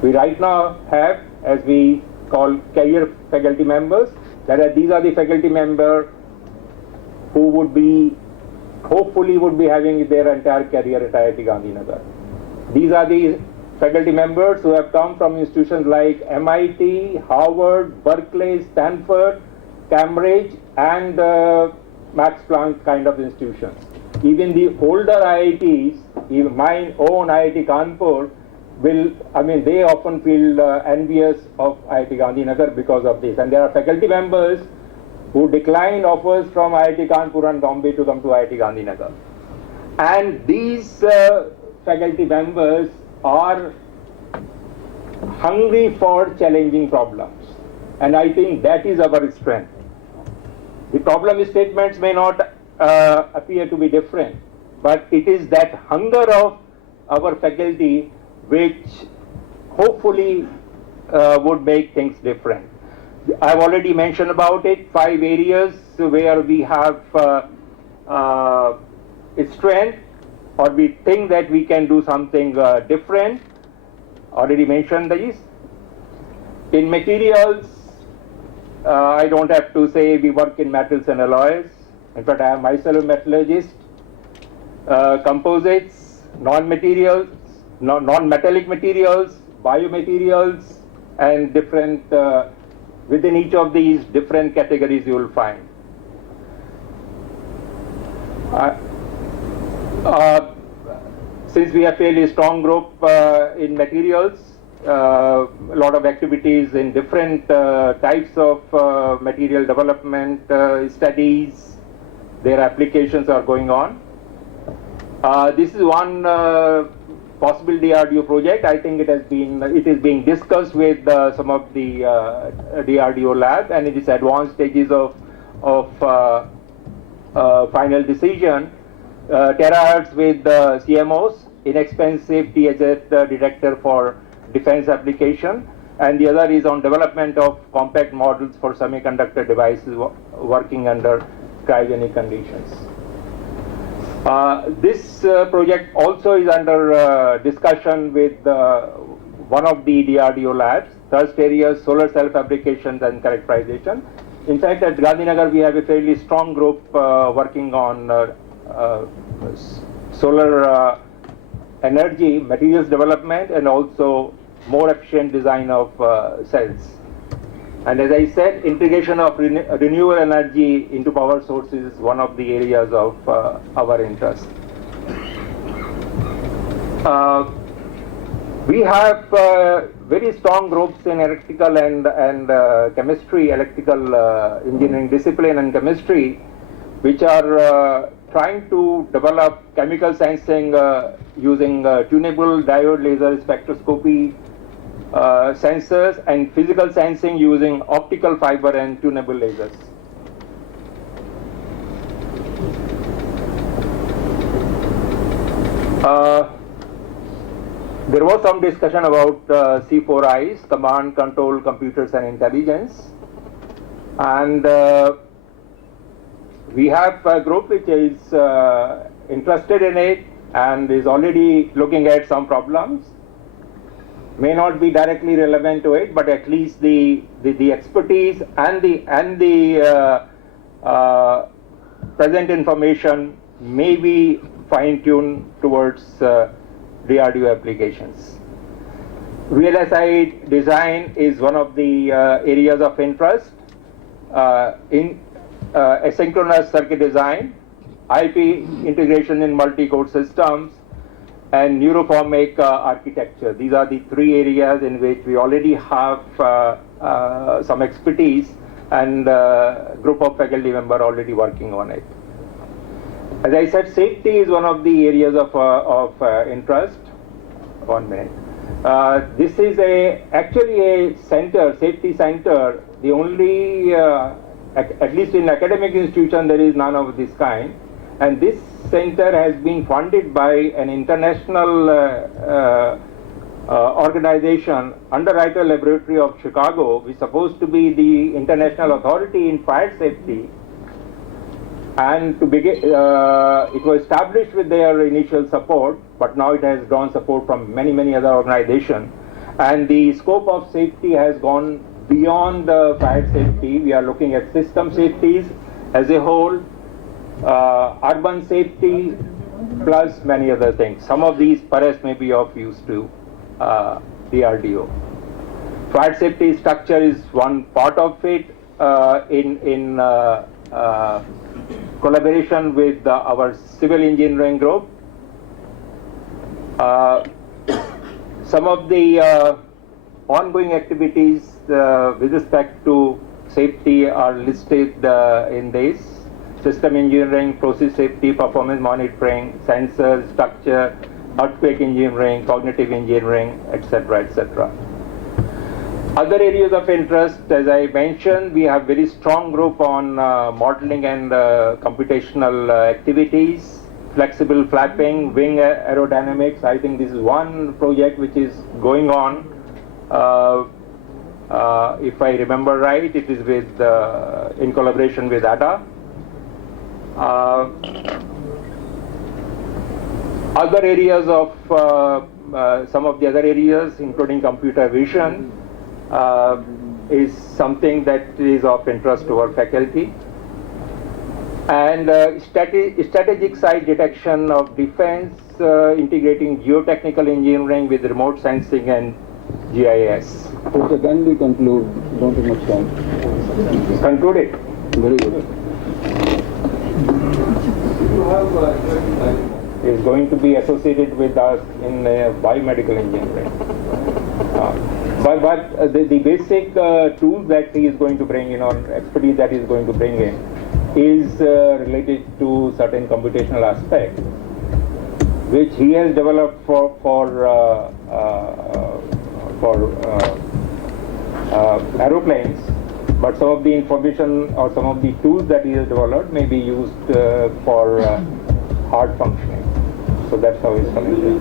We right now have, as we call, career faculty members. These are the faculty members who would be, hopefully would be having their entire career at IIT Gandhinagar. These are the faculty members who have come from institutions like MIT, Harvard, Berkeley, Stanford, Cambridge, and Max Planck kind of institutions. Even the older IITs, even my own IIT Kanpur, they often feel envious of IIT Gandhinagar because of this. And there are faculty members who decline offers from IIT Kanpur and Bombay to come to IIT Gandhinagar. And these faculty members are hungry for challenging problems. And I think that is our strength. The problem statements may not appear to be different, but it is that hunger of our faculty which hopefully would make things different. I've already mentioned about it, 5 areas where we have strength, or we think that we can do something different. Already mentioned these. In materials, I don't have to say we work in metals and alloys. In fact, I am myself a metallurgist. Composites, non-materials, non-metallic materials, biomaterials, and different, within each of these different categories you will find. Since we have fairly strong group in materials, a lot of activities in different types of material development studies, their applications are going on. This is one possible DRDO project. I think it is being discussed with some of the DRDO labs, and it is advanced stages of final decision. Terahertz with CMOs, inexpensive THZ detector for defense application, and the other is on development of compact models for semiconductor devices working under cryogenic conditions. This project also is under discussion with one of the DRDO labs. First area is solar cell fabrications and characterization. In fact, at Gandhinagar we have a fairly strong group working on solar energy materials development and also more efficient design of cells. And as I said, integration of renewable energy into power sources is one of the areas of our interest. We have very strong groups in electrical and chemistry, electrical engineering discipline and chemistry, which are trying to develop chemical sensing using tunable diode laser spectroscopy sensors, and physical sensing using optical fiber and tunable lasers. There was some discussion about C4Is, command, control, computers and intelligence, and we have a group which is interested in it and is already looking at some problems. May not be directly relevant to it, but at least the expertise and the present information may be fine-tuned towards DRDO applications. VLSI design is one of the areas of interest in asynchronous circuit design, IP integration in multi-core systems, and neuroformic architecture. These are the three areas in which we already have some expertise, and a group of faculty members already working on it. As I said, safety is one of the areas of interest. 1 minute. This is actually a center, safety center. The only, at least in academic institution, there is none of this kind. And this center has been funded by an international organization, Underwriter Laboratory of Chicago, which is supposed to be the international authority in fire safety. And to begin, it was established with their initial support, but now it has drawn support from many other organizations. And the scope of safety has gone beyond fire safety. We are looking at system safeties as a whole, urban safety, plus many other things. Some of these perhaps may be of use to DRDO. Fire safety structure is one part of it in collaboration with our civil engineering group. Some of the ongoing activities with respect to safety are listed in this: system engineering, process safety, performance monitoring, sensors, structure, earthquake engineering, cognitive engineering, etc., etc. Other areas of interest, as I mentioned, we have very strong group on modeling and computational activities, flexible flapping, wing aerodynamics. I think this is one project which is going on. If I remember right, it is with in collaboration with ADA. Other areas of some of the other areas, including computer vision, is something that is of interest to our faculty. And strategic site detection of defense, integrating geotechnical engineering with remote sensing and GIS. So can we conclude? Don't take much time. Conclude it. Very good. Is going to be associated with us in biomedical engineering. But the basic tools that he is going to bring in, or expertise that he is going to bring in, is related to certain computational aspects, which he has developed for aeroplanes. But some of the information or some of the tools that he has developed may be used for heart functioning. So that's how it's coming.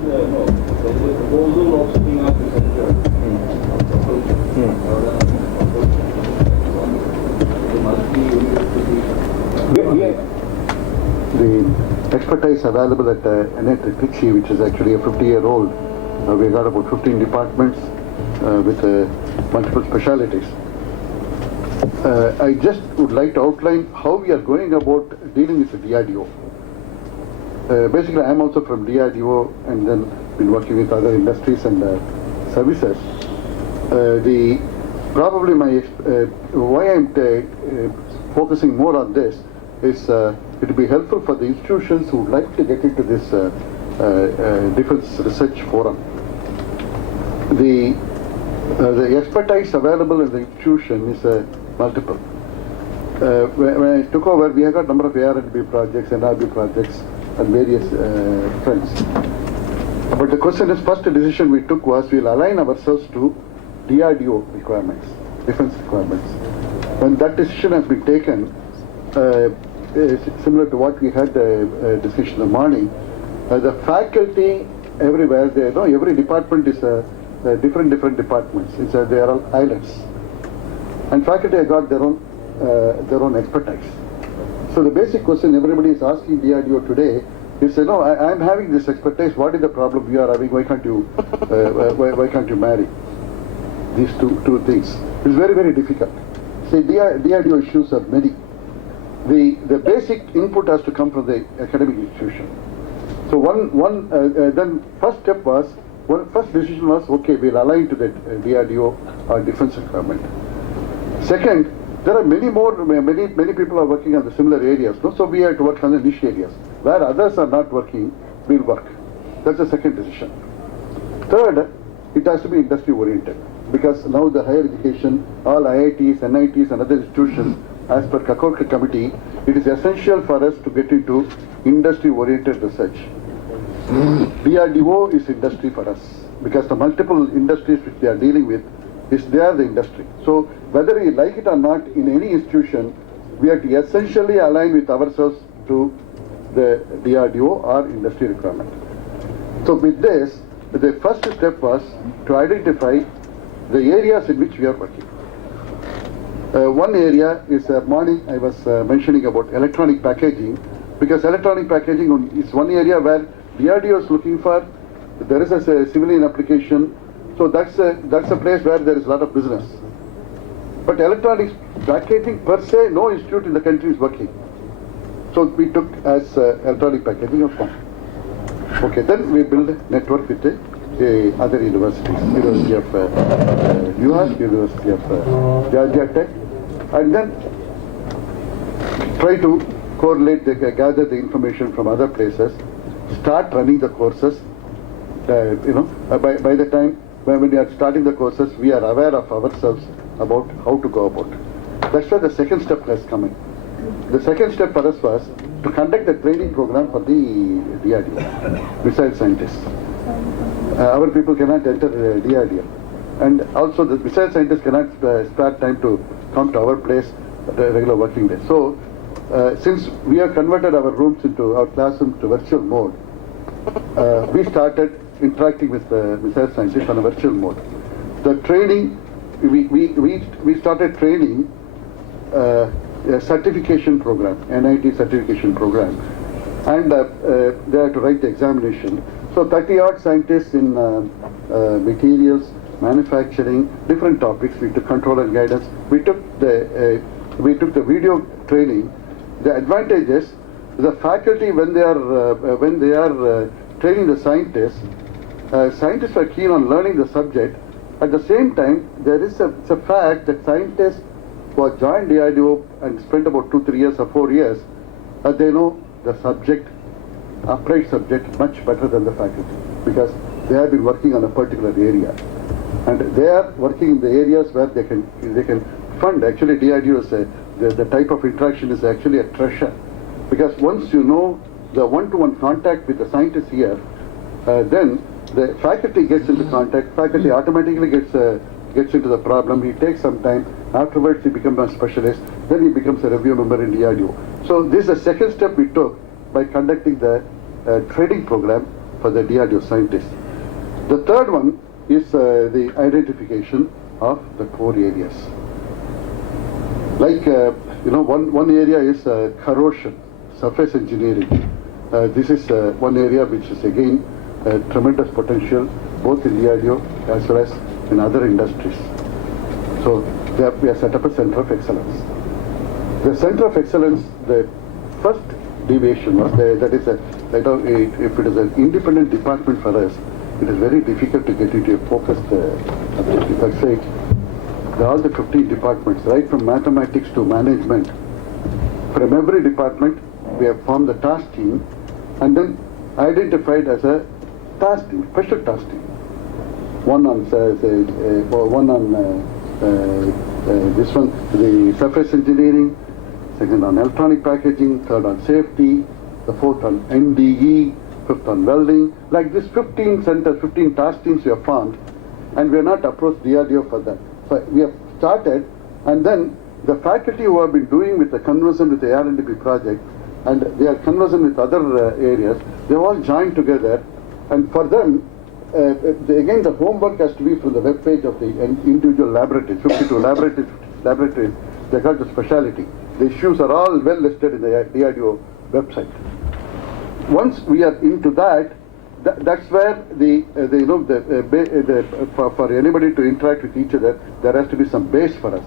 The expertise available at NIT Trichy, which is actually a 50-year-old, we got about 15 departments with multiple specialities. I just would like to outline how we are going about dealing with the DRDO. Basically, I am also from DRDO and then been working with other industries and services. Probably why I'm focusing more on this is it will be helpful for the institutions who would like to get into this defense research forum. the expertise available in the institution is multiple. When I took over, we have got a number of AR&B projects, NRB projects, and various friends. But the question is, first decision we took was we'll align ourselves to DRDO requirements, defense requirements. When that decision has been taken, similar to what we had a discussion in the morning, the faculty everywhere, they know every department is different departments. They are all islands, and faculty have got their own expertise. So the basic question everybody is asking DRDO today is, I'm having this expertise. What is the problem you are having? Why can't you why can't you marry these two things? It's very difficult. See, DRDO issues are many. The basic input has to come from the academic institution. So then first decision was, okay, we'll align to the DRDO or defense requirement. Second, there are many people are working on the similar areas. No? So we have to work on the niche areas. Where others are not working, we'll work. That's the second decision. Third, it has to be industry oriented, because now the higher education, all IITs, NITs and other institutions, as per Kakorka committee, it is essential for us to get into industry oriented research. DRDO is industry for us, because the multiple industries which they are dealing with, they are the industry. So whether we like it or not, in any institution, we have to essentially align with ourselves to the DRDO or industry requirement. So with this, the first step was to identify the areas in which we are working. One area is, morning I was mentioning about electronic packaging, because electronic packaging is one area where DRDO is looking for. There is a civilian application, so that's a place where there is a lot of business. But electronics packaging per se, no institute in the country is working. So we took as electronic packaging of one. Okay, then we build a network with other universities, University of New York, University of Georgia Tech, and then try to correlate, gather the information from other places, start running the courses. By the time when we are starting the courses, we are aware of ourselves about how to go about it. That's why the second step has come in. The second step for us was to conduct the training program for the DRDO, missile scientists. Our people cannot enter DRDO. And also the missile scientists cannot spare time to come to our place at a regular working day. So, since we have converted our rooms into our classrooms to virtual mode, we started interacting with the missile scientists on a virtual mode. The training, we started training a certification program, NIT certification program, and they had to write the examination. So 30-odd scientists in materials, manufacturing, different topics. We took control and guidance. We took the video training. The advantage is the faculty, when they are training the scientists, scientists are keen on learning the subject. At the same time, it's a fact that scientists who have joined DRDO and spent about 2, 3 years or 4 years, they know the subject, applied subject, much better than the faculty, because they have been working on a particular area, and they are working in the areas where they can fund. Actually, DRDO is the type of interaction is actually a treasure, because once you know the one-to-one contact with the scientists here, then the faculty gets into contact. Faculty automatically gets into the problem. He takes some time. Afterwards, he becomes a specialist. Then he becomes a review member in DRDO. So this is the second step we took by conducting the training program for the DRDO scientists. The third one is the identification of the core areas. Like one area is corrosion, surface engineering. This is one area which is again tremendous potential, both in DRDO as well as in other industries. So we have set up a center of excellence. The center of excellence, the first deviation was that is if it is an independent department for us, it is very difficult to get into a focused objective. I say all the 15 departments, right from mathematics to management, from every department we have formed the task team and then identified as a task team, special task team. one on this one, the surface engineering, second on electronic packaging, third on safety, the fourth on NDE, fifth on welding. Like this 15 centers, 15 task teams we have formed, and we have not approached DRDO for that. So we have started, and then the faculty who have been doing with the conversion with the R&D project, and they are conversant with other areas, they all joined together, and for them, again the homework has to be from the web page of the individual laboratories, 52 laboratories, they got the specialty. The issues are all well listed in the DRDO website. Once we are into that, that's where for anybody to interact with each other, there has to be some base for us.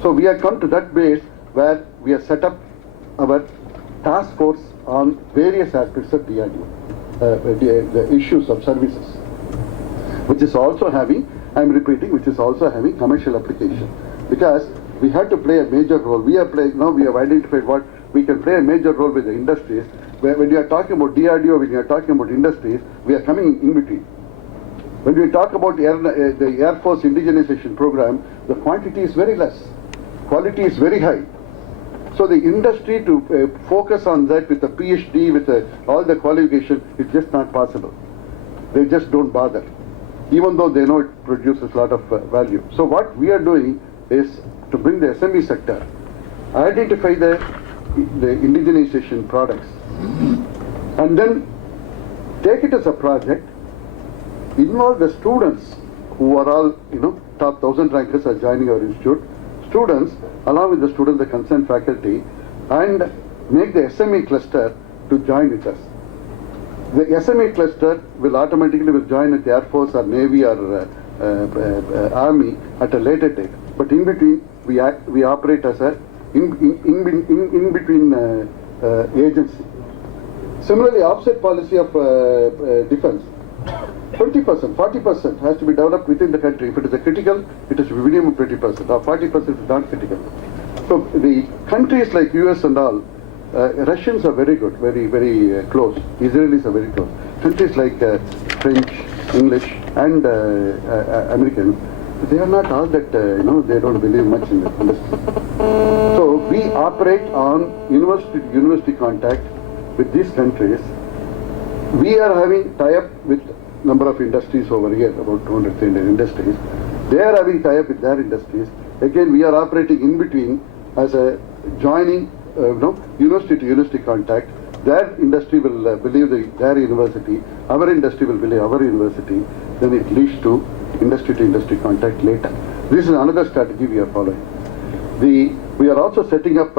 So we have come to that base where we have set up our task force on various aspects of DRDO, the issues of services, which is also having, I'm repeating, which is also having commercial application. Because we have to play a major role. We have identified what we can play a major role with the industries. When we are talking about DRDO, when we are talking about industries, we are coming in between. When we talk about the Air Force indigenization program, the quantity is very less, quality is very high. So the industry to focus on that with a PhD, with all the qualification, it's just not possible. They just don't bother, even though they know it produces a lot of value. So what we are doing is to bring the SME sector, identify the indigenization products, and then take it as a project, involve the students who are all, top 1,000 rankers are joining our institute, students, along with the students, the concerned faculty, and make the SME cluster to join with us. The SME cluster will automatically join with the Air Force or Navy or Army at a later date. But in between, we operate as a in between agency. Similarly, offset policy of defense, 20%, 40% has to be developed within the country. If it is a critical, it is minimum 20%, or 40% is not critical. So the countries like US and all, Russians are very good, very, very close. Israelis are very close. Countries like French, English, and American, they are not all that, they don't believe much in the industry. So we operate on university contact with these countries. We are having tie-up with number of industries over here, about 200, 300 industries. They are having tie-up with their industries. Again, we are operating in between as a joining, university to university contact. Their industry will believe their university, our industry will believe our university, then it leads to industry contact later. This is another strategy we are following. We are also setting up,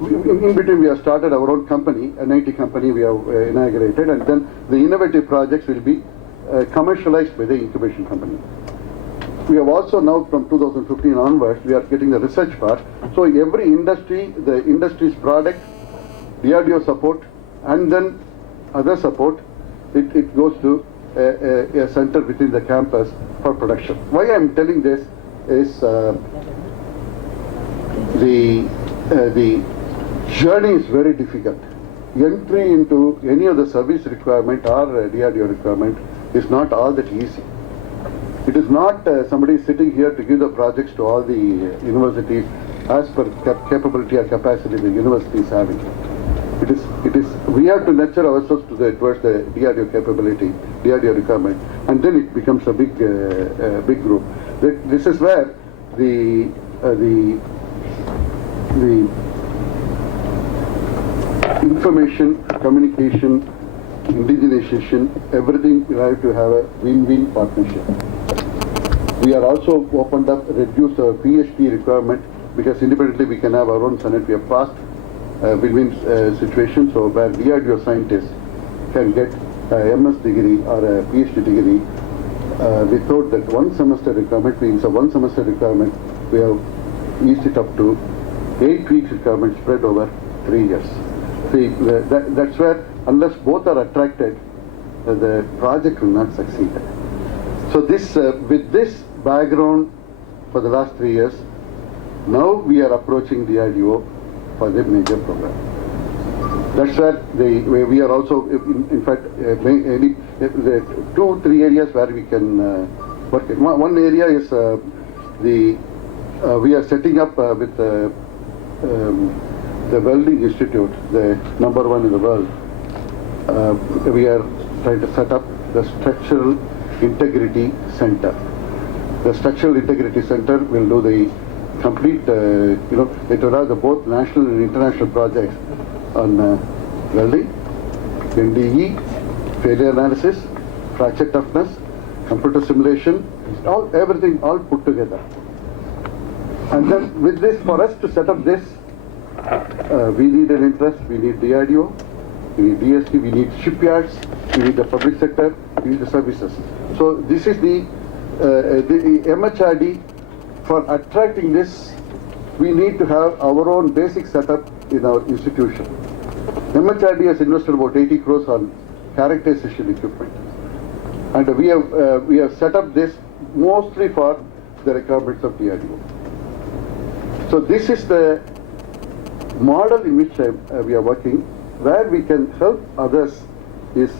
in between we have started our own company, NIT company we have inaugurated, and then the innovative projects will be commercialized by the incubation company. We have also now from 2015 onwards, we are getting the research part. So every industry, the industry's product, DRDO support, and then other support, it goes to a center within the campus for production. Why I am telling this is the journey is very difficult. Entry into any of the service requirement or DRDO requirement is not all that easy. It is not somebody sitting here to give the projects to all the universities as per capability or capacity the university is having. It is. We have to nurture ourselves towards the DRDO capability, DRDO requirement, and then it becomes a big group. This is where the information, communication, indigenization, everything you have to have a win-win partnership. We are also opened up, reduced our PhD requirement, because independently we can have our own Senate. We have passed win-win situation, so where DRDO scientists can get a MS degree or a PhD degree without that one semester requirement. Means a one semester requirement, we have eased it up to 8 weeks requirement spread over 3 years. See, that's where, unless both are attracted, the project will not succeed. So this, with this background for the last 3 years, now we are approaching DRDO for the major program. That's where we are also, in fact, the 2-3 areas where we can work. One area is we are setting up with the Welding Institute, the #1 in the world. We are trying to set up the Structural Integrity Center. The Structural Integrity Center will do the complete, it will have the both national and international projects on welding, NDE, failure analysis, fracture toughness, computer simulation, everything all put together. And then with this, for us to set up this, we need an interest, we need DRDO, we need DST, we need shipyards, we need the public sector, we need the services. So this is the MHRD. For attracting this, we need to have our own basic setup in our institution. MHRD has invested about 80 crores on characterization equipment. And we have set up this mostly for the requirements of DRDO. So this is the model in which we are working. Where we can help others is,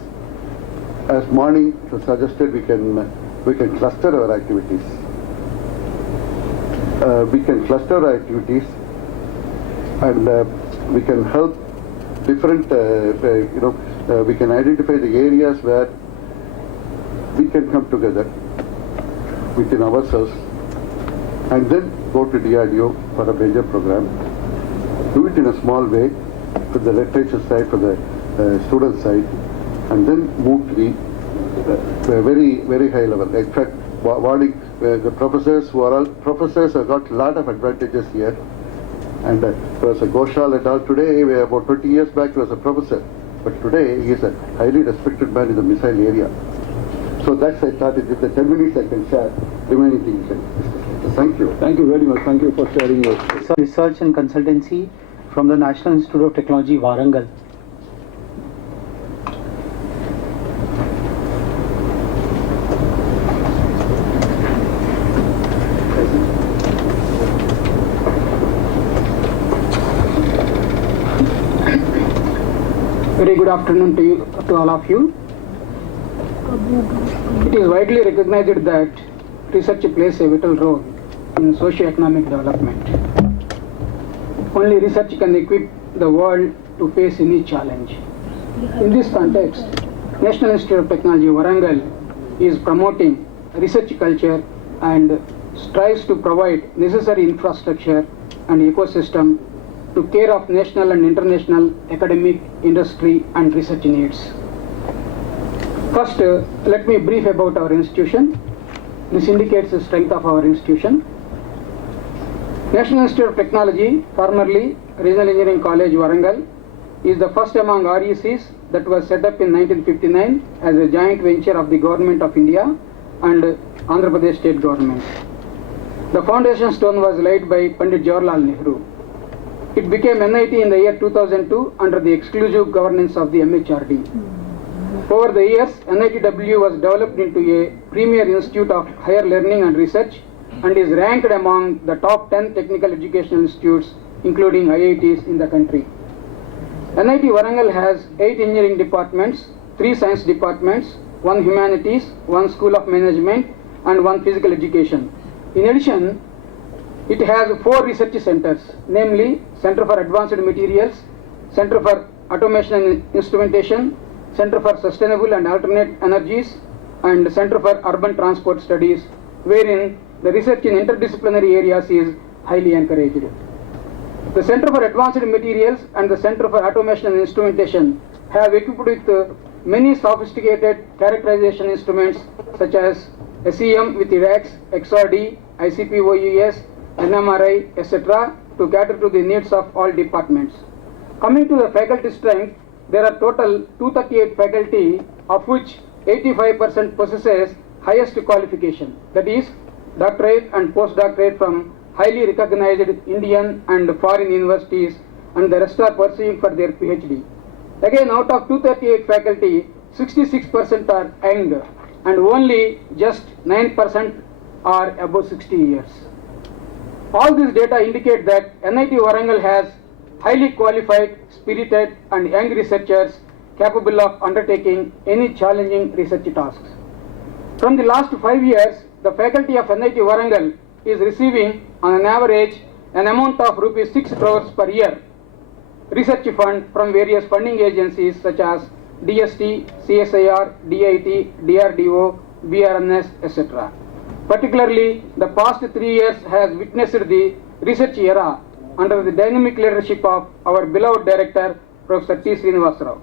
as Mani suggested, we can cluster our activities. We can cluster our activities, and we can help different, we can identify the areas where we can come together within ourselves, and then go to DRDO for a major program. Do it in a small way, for the literature side, for the student side, and then move to the very, very high level. In fact, the professors have got a lot of advantages here. And Professor Ghoshal et al. Today, about 20 years back, he was a professor. But today, he is a highly respected man in the missile area. So that's, I thought, with the 10 minutes I can share remaining things. Thank you. Thank you very much. Thank you for sharing your Research and Consultancy from the National Institute of Technology, Warangal. Very good afternoon to all of you. It is widely recognized that research plays a vital role in socio-economic development. Only research can equip the world to face any challenge. In this context, National Institute of Technology Warangal is promoting research culture and strives to provide necessary infrastructure and ecosystem to care of national and international academic, industry and research needs. First, let me brief about our institution. This indicates the strength of our institution. National Institute of Technology, formerly Regional Engineering College, Warangal, is the first among RECs that was set up in 1959 as a joint venture of the Government of India and Andhra Pradesh State Government. The foundation stone was laid by Pandit Jawaharlal Nehru. It became NIT in the year 2002 under the exclusive governance of the MHRD. Over the years, NITW was developed into a premier institute of higher learning and research and is ranked among the top 10 technical education institutes, including IITs in the country. NIT Warangal has 8 engineering departments, 3 science departments, 1 humanities, 1 school of management, and 1 physical education. In addition, it has 4 research centers, namely Center for Advanced Materials, Center for Automation and Instrumentation, Center for Sustainable and Alternate Energies, and Center for Urban Transport Studies, wherein the research in interdisciplinary areas is highly encouraged. The Center for Advanced Materials and the Center for Automation and Instrumentation have equipped with many sophisticated characterization instruments such as SEM with IRAX, XRD, ICP-OUS, NMRI, etc. to cater to the needs of all departments. Coming to the faculty strength, there are total 238 faculty, of which 85% possesses highest qualification, that is, doctorate and postdoctorate from highly recognized Indian and foreign universities, and the rest are pursuing for their PhD. Again, out of 238 faculty, 66% are young, and only just 9% are above 60 years. All these data indicate that NIT Warangal has highly qualified, spirited, and young researchers capable of undertaking any challenging research tasks. From the last 5 years, the faculty of NIT Warangal is receiving on an average an amount of rupees 6 crores per year research fund from various funding agencies such as DST, CSIR, DIT, DRDO, BRNS, etc. Particularly, the past 3 years has witnessed the research era under the dynamic leadership of our beloved director, Professor T. Srinivasa Rao.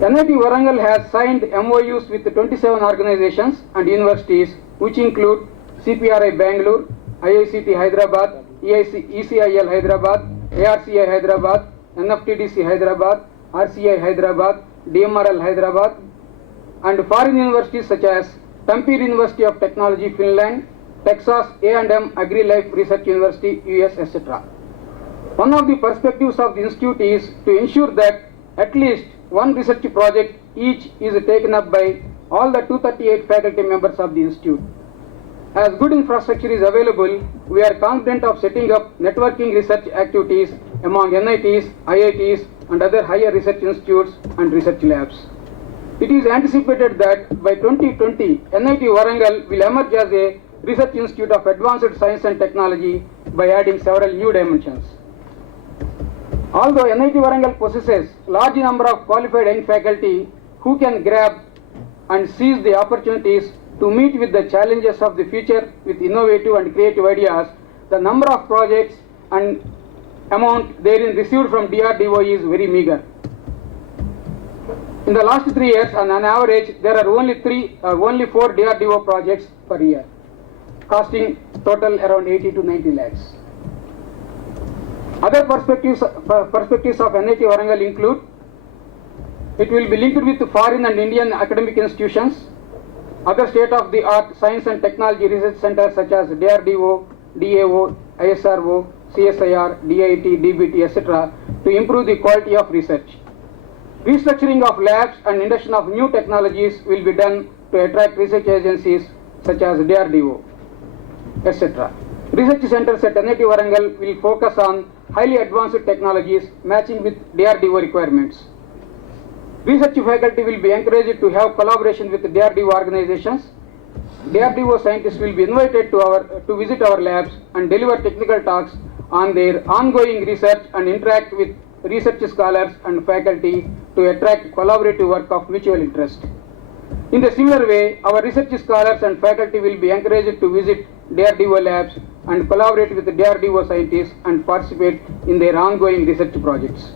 NIT Warangal has signed MOUs with 27 organizations and universities, which include CPRI Bangalore, IICT Hyderabad, ECIL Hyderabad, ARCI Hyderabad, NFTDC Hyderabad, RCI Hyderabad, DMRL Hyderabad, and foreign universities such as Tampere University of Technology, Finland, Texas A&M Agri-Life Research University, US, etc. One of the perspectives of the institute is to ensure that at least one research project each is taken up by all the 238 faculty members of the institute. As good infrastructure is available, we are confident of setting up networking research activities among NITs, IITs, and other higher research institutes and research labs. It is anticipated that by 2020, NIT Warangal will emerge as a research institute of advanced science and technology by adding several new dimensions. Although NIT Warangal possesses large number of qualified young faculty who can grab and seize the opportunities to meet with the challenges of the future with innovative and creative ideas, the number of projects and amount therein received from DRDO is very meager. In the last 3 years, on an average, there are only 4 DRDO projects per year, costing total around 80 to 90 lakhs. Other perspectives of NIT Warangal include: it will be linked with foreign and Indian academic institutions, other state-of-the-art science and technology research centers such as DRDO, DAO, ISRO, CSIR, DIT, DBT, etc. to improve the quality of research. Restructuring of labs and induction of new technologies will be done to attract research agencies such as DRDO, etc. Research centers at NIT Warangal will focus on highly advanced technologies matching with DRDO requirements. Research faculty will be encouraged to have collaboration with DRDO organizations. DRDO scientists will be invited to visit our labs and deliver technical talks on their ongoing research and interact with research scholars and faculty to attract collaborative work of mutual interest. In the similar way, our research scholars and faculty will be encouraged to visit DRDO labs and collaborate with DRDO scientists and participate in their ongoing research projects.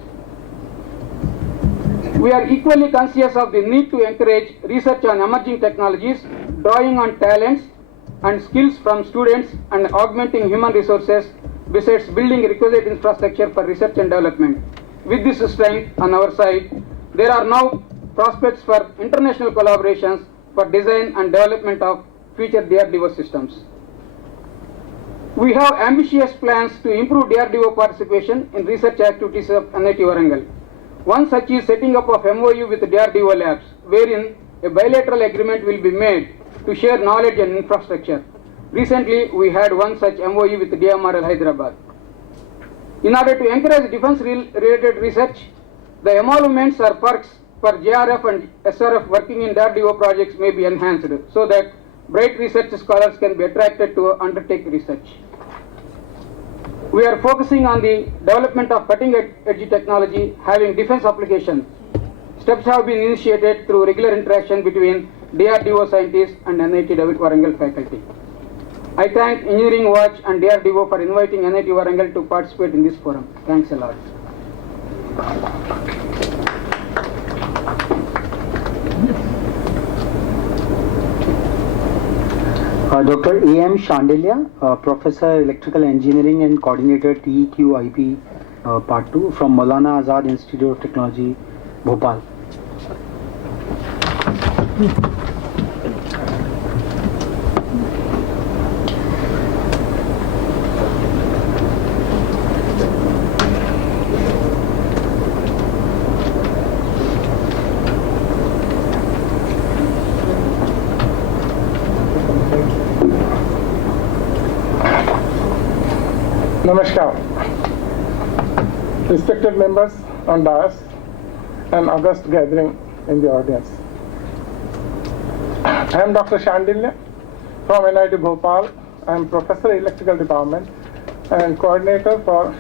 We are equally conscious of the need to encourage research on emerging technologies, drawing on talents and skills from students and augmenting human resources, besides building requisite infrastructure for research and development. With this strength on our side, there are now prospects for international collaborations for design and development of future DRDO systems. We have ambitious plans to improve DRDO participation in research activities of NIT Warangal. One such is setting up of MOU with DRDO labs, wherein a bilateral agreement will be made to share knowledge and infrastructure. Recently, we had one such MOU with DMRL Hyderabad. In order to encourage defense-related research, the emoluments or perks for JRF and SRF working in DRDO projects may be enhanced so that bright research scholars can be attracted to undertake research. We are focusing on the development of cutting-edge technology having defense applications. Steps have been initiated through regular interaction between DRDO scientists and NIT Warangal faculty. I thank Engineering Watch and DRDO for inviting NIT Warangal to participate in this forum. Thanks a lot. Dr. A.M. Shandelia, Professor Electrical Engineering and Coordinator TEQ IP Part 2 from Maulana Azad Institute of Technology, Bhopal. Namaskar. respected members on dais, and august gathering in the audience. I am Dr. Shandilya from NIT Bhopal. I am Professor Electrical Department and Coordinator for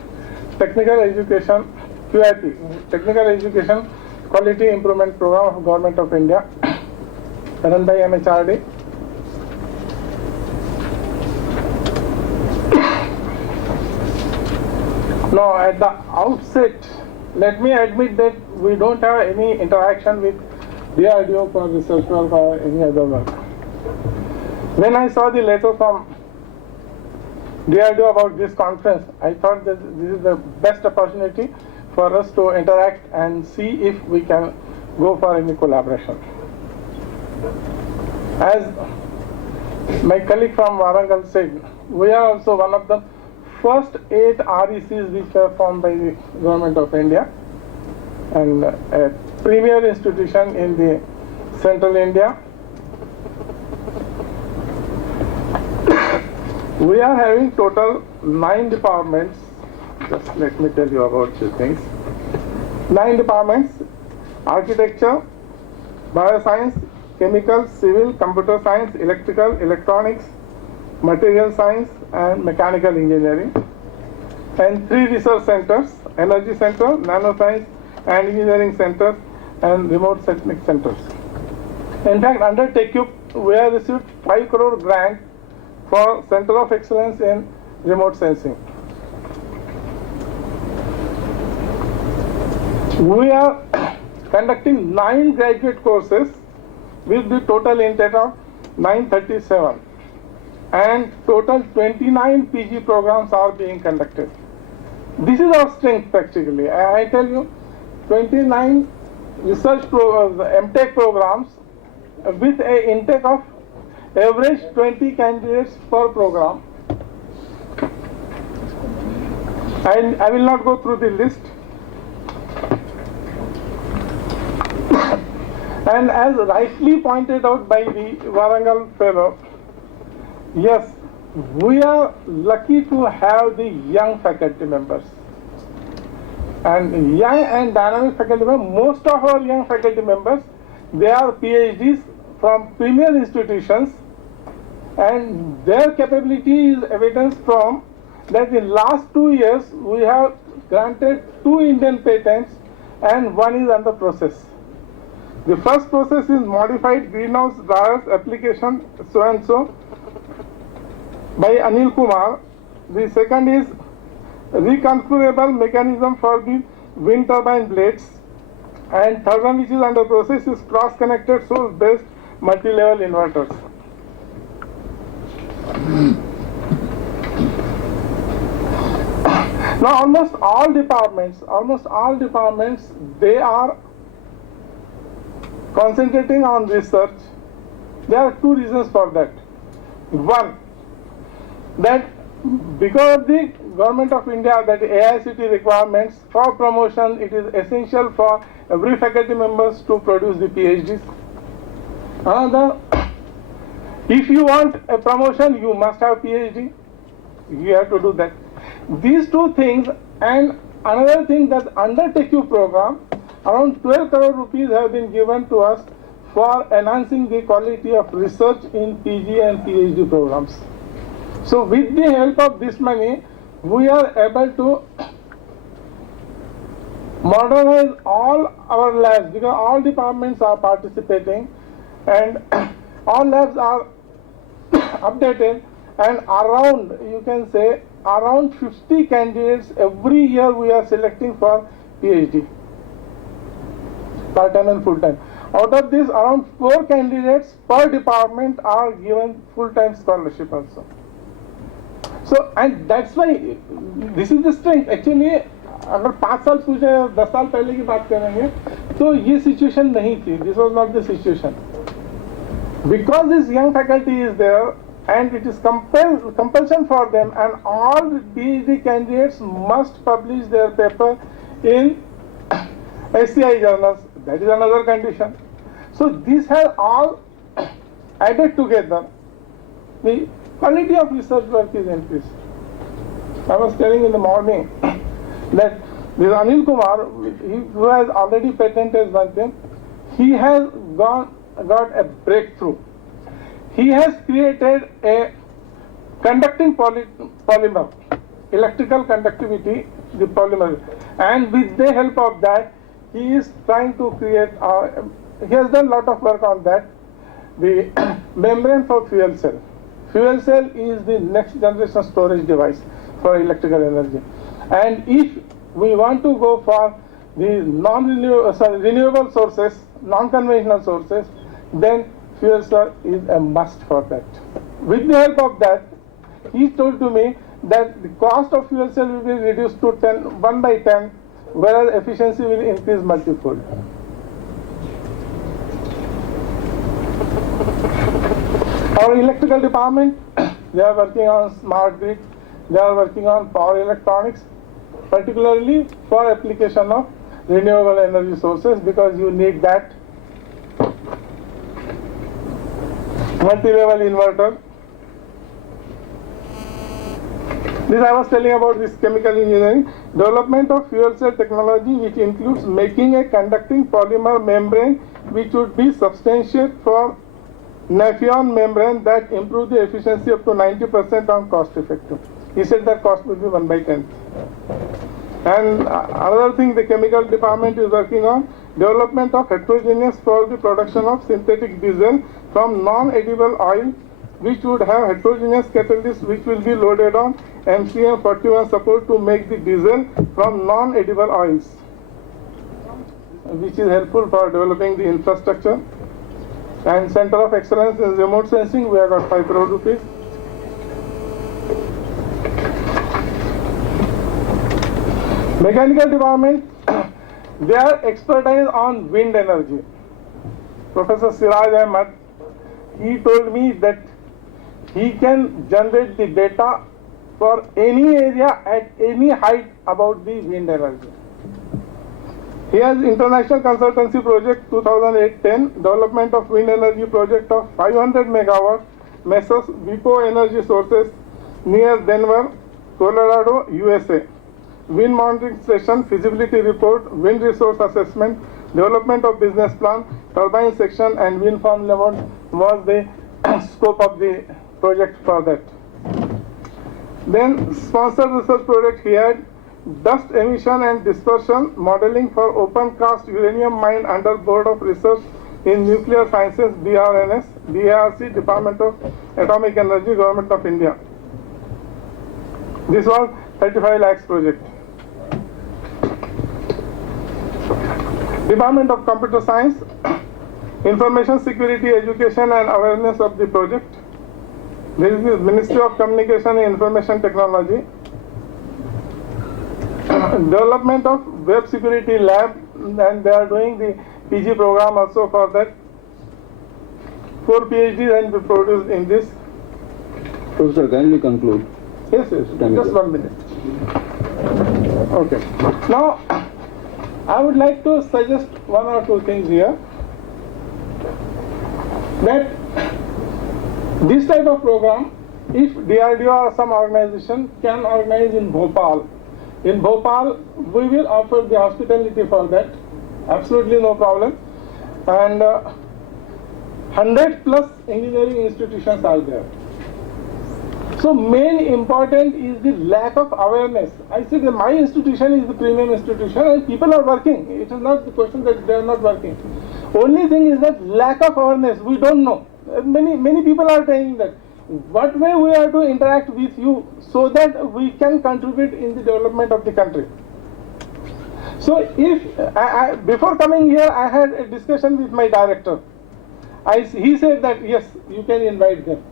Technical Education QIP, Technical Education Quality Improvement Program of Government of India, run by MHRD. Now, at the outset, let me admit that we don't have any interaction with DRDO for research work or any other work. When I saw the letter from DRDO about this conference, I thought that this is the best opportunity for us to interact and see if we can go for any collaboration. As my colleague from Warangal said, we are also one of the first 8 RECs which were formed by the Government of India, and a premier institution in the Central India. We are having total 9 departments. Just let me tell you about these things. 9 departments: architecture, bioscience, chemical, civil, computer science, electrical, electronics, material science, and mechanical engineering. And 3 research centers: energy center, nanoscience and engineering centers, and remote seismic centers. In fact, under TechUp, we have received 5 crore grant for Center of Excellence in Remote Sensing. We are conducting 9 graduate courses with the total intake of 937, and total 29 PG programs are being conducted. This is our strength practically. I tell you, 29 research MTech programs with an intake of average 20 candidates per program. I will not go through the list. And as rightly pointed out by the Warangal fellow, yes, we are lucky to have the young faculty members. And young and dynamic faculty members, most of our young faculty members, they are PhDs from premier institutions, and their capability is evidenced from that in last 2 years we have granted 2 Indian patents and 1 is under process. The first process is modified greenhouse dryers application so and so by Anil Kumar. The second is reconfigurable mechanism for the wind turbine blades, and third one which is under process is cross-connected source-based multi-level inverters. Now almost all departments, they are concentrating on research. There are 2 reasons for that. One, that because of the Government of India, that AICT requirements for promotion, it is essential for every faculty members to produce the PhDs. Another, if you want a promotion, you must have PhD. You have to do that. These 2 things, and another thing that under TechU program, around 12 crore rupees have been given to us for enhancing the quality of research in PG and PhD programs. So with the help of this money, we are able to modernize all our labs, because all departments are participating and all labs are updated, and around, you can say, around 50 candidates every year we are selecting for PhD, part-time and full-time. Out of this, around 4 candidates per department are given full-time scholarship also. So, and that's why this is the strength. Actually, अगर 5 साल पूछे 10 साल पहले की बात करेंगे तो ये सिचुएशन नहीं थी. This was not the situation. Because this young faculty is there, and it is compulsion for them, and all PhD candidates must publish their paper in SCI journals. That is another condition. So these have all added together. The quality of research work is increased. I was telling in the morning that This Anil Kumar, who has already patented one thing, he has got a breakthrough. He has created a conducting polymer, electrical conductivity, the polymer, and with the help of that, he is trying to create, he has done a lot of work on that, the membrane for fuel cell. Fuel cell is the next generation storage device for electrical energy. And if we want to go for the renewable sources, non-conventional sources, then fuel cell is a must for that. With the help of that, he told to me that the cost of fuel cell will be reduced to 1 by 10, whereas efficiency will increase multifold. Our electrical department, they are working on smart grid, they are working on power electronics, particularly for application of renewable energy sources, because you need that multi-level inverter. This I was telling about this chemical engineering, development of fuel cell technology, which includes making a conducting polymer membrane which would be substantiate for Nafion membrane that improve the efficiency up to 90% on cost effective. He said that cost will be 1 by 10. And another thing the chemical department is working on, development of heterogeneous for the production of synthetic diesel from non-edible oil, which would have heterogeneous catalyst which will be loaded on MCM 41 support to make the diesel from non-edible oils, which is helpful for developing the infrastructure. And Center of Excellence in Remote Sensing, we have got 5 crore rupees. Mechanical department, they are expertise on wind energy. Professor Siraj Ahmed, he told me that he can generate the data for any area at any height about the wind energy. He has international consultancy project 2008-10, development of wind energy project of 500 megawatt, Messrs. Vipo Energy Sources near Denver, Colorado, USA. Wind monitoring station, feasibility report, wind resource assessment, development of business plan, turbine section and wind farm level was the scope of the project for that. Then sponsored research project he had, dust emission and dispersion modeling for open cast uranium mine under Board of Research in Nuclear Sciences, BRNS, DARC, Department of Atomic Energy, Government of India. This was 35 lakhs project. Department of Computer Science, Information Security Education and Awareness of the project. This is the Ministry of Communication and Information Technology. Development of Web Security Lab, and they are doing the PG program also for that. 4 PhDs and be produced in this. Professor, kindly conclude. Yes, just 1 minute. Okay. Now, I would like to suggest 1 or 2 things here. That this type of program, if DRDO or some organization can organize in Bhopal, we will offer the hospitality for that. Absolutely no problem. And 100 plus engineering institutions are there. So main important is the lack of awareness. I said that my institution is the premium institution and people are working. It is not the question that they are not working. Only thing is that lack of awareness, we don't know. Many people are saying that. What way we have to interact with you so that we can contribute in the development of the country. So if, before coming here, I had a discussion with my director. He said that yes, you can invite them.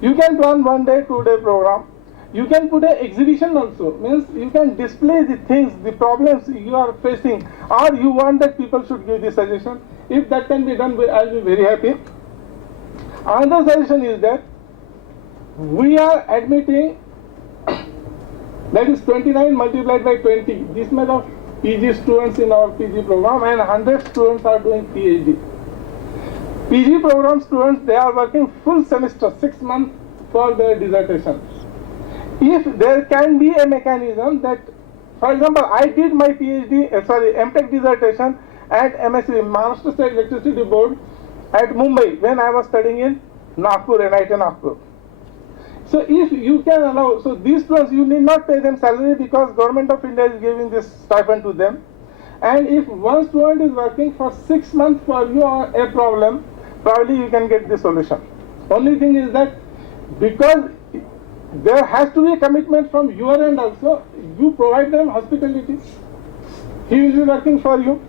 You can plan 1 day, 2 day program. You can put an exhibition also. Means you can display the things, the problems you are facing, or you want that people should give the suggestion. If that can be done, I will be very happy. Another suggestion is that we are admitting, that is 29 multiplied by 20, this much of PG students in our PG program, and 100 students are doing PhD. PG program students, they are working full semester, 6 months for their dissertation. If there can be a mechanism that For example, I did my MTech dissertation at MSc, Maharashtra State Electricity Board at Mumbai when I was studying in Nagpur, NIT Nagpur. So if you can allow, so these students, you need not pay them salary because Government of India is giving this stipend to them. And if one student is working for 6 months for you or a problem, probably you can get the solution. Only thing is that because there has to be a commitment from your end also, you provide them hospitality. He will be working for you.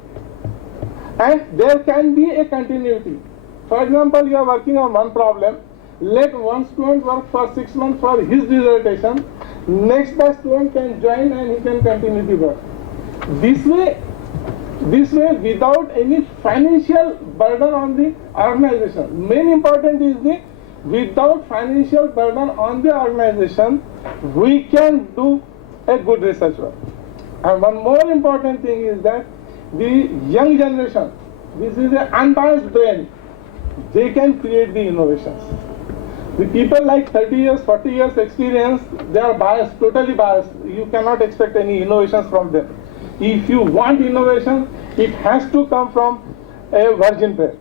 And there can be a continuity. For example, you are working on one problem, let one student work for 6 months for his dissertation, next batch student can join and he can continue the work. This way without any financial burden on the organization. Main important is the without financial burden on the organization, we can do a good research work. And one more important thing is that the young generation, this is an unbiased brain, they can create the innovations. The people like 30 years, 40 years experience, they are biased, totally biased. You cannot expect any innovations from them. If you want innovation, it has to come from a virgin brain.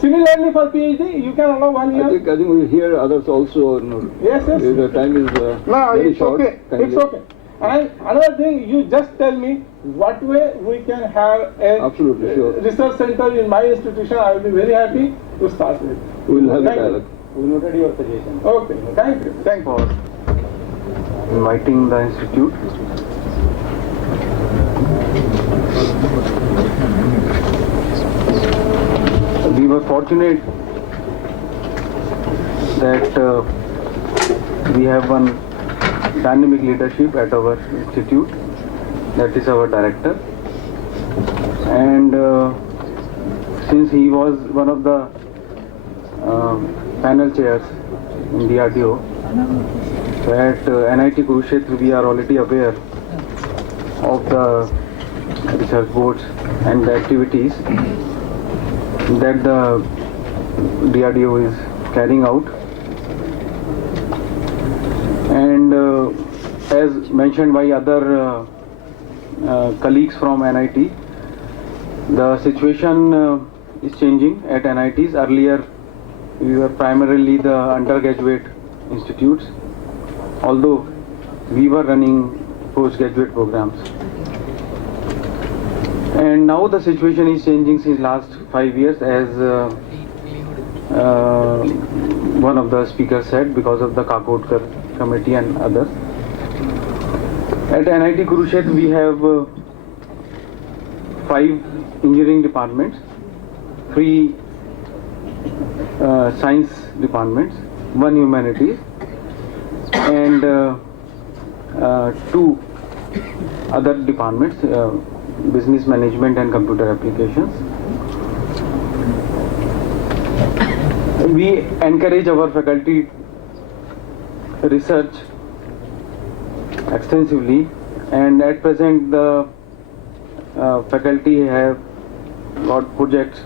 Similarly for PhD, you can allow 1 year. I think we hear others also. Yes. The time is No, very it's short. okay. It's okay. And another thing, you just tell me what way we can have a Absolutely, sure. research center in my institution. I will be very happy to start with. We will have a Thank you. dialogue. We noted your suggestion. Okay, thank you. Thank you. Inviting the institute. We were fortunate that we have one dynamic leadership at our institute, that is our director, and since he was one of the panel chairs in DRDO, so at NIT Kurukshetra we are already aware of the research boards and the activities that the DRDO is carrying out. And as mentioned by other colleagues from NIT, the situation is changing at NITs. Earlier we were primarily the undergraduate institutes, although we were running postgraduate programs. And now the situation is changing since last 5 years, as one of the speakers said, because of the Kakotkar committee and others. At NIT Kurukshetra we have 5 engineering departments, 3 science departments, 1 humanities, and 2 other departments, business management and computer applications. We encourage our faculty research extensively, and at present the faculty have got projects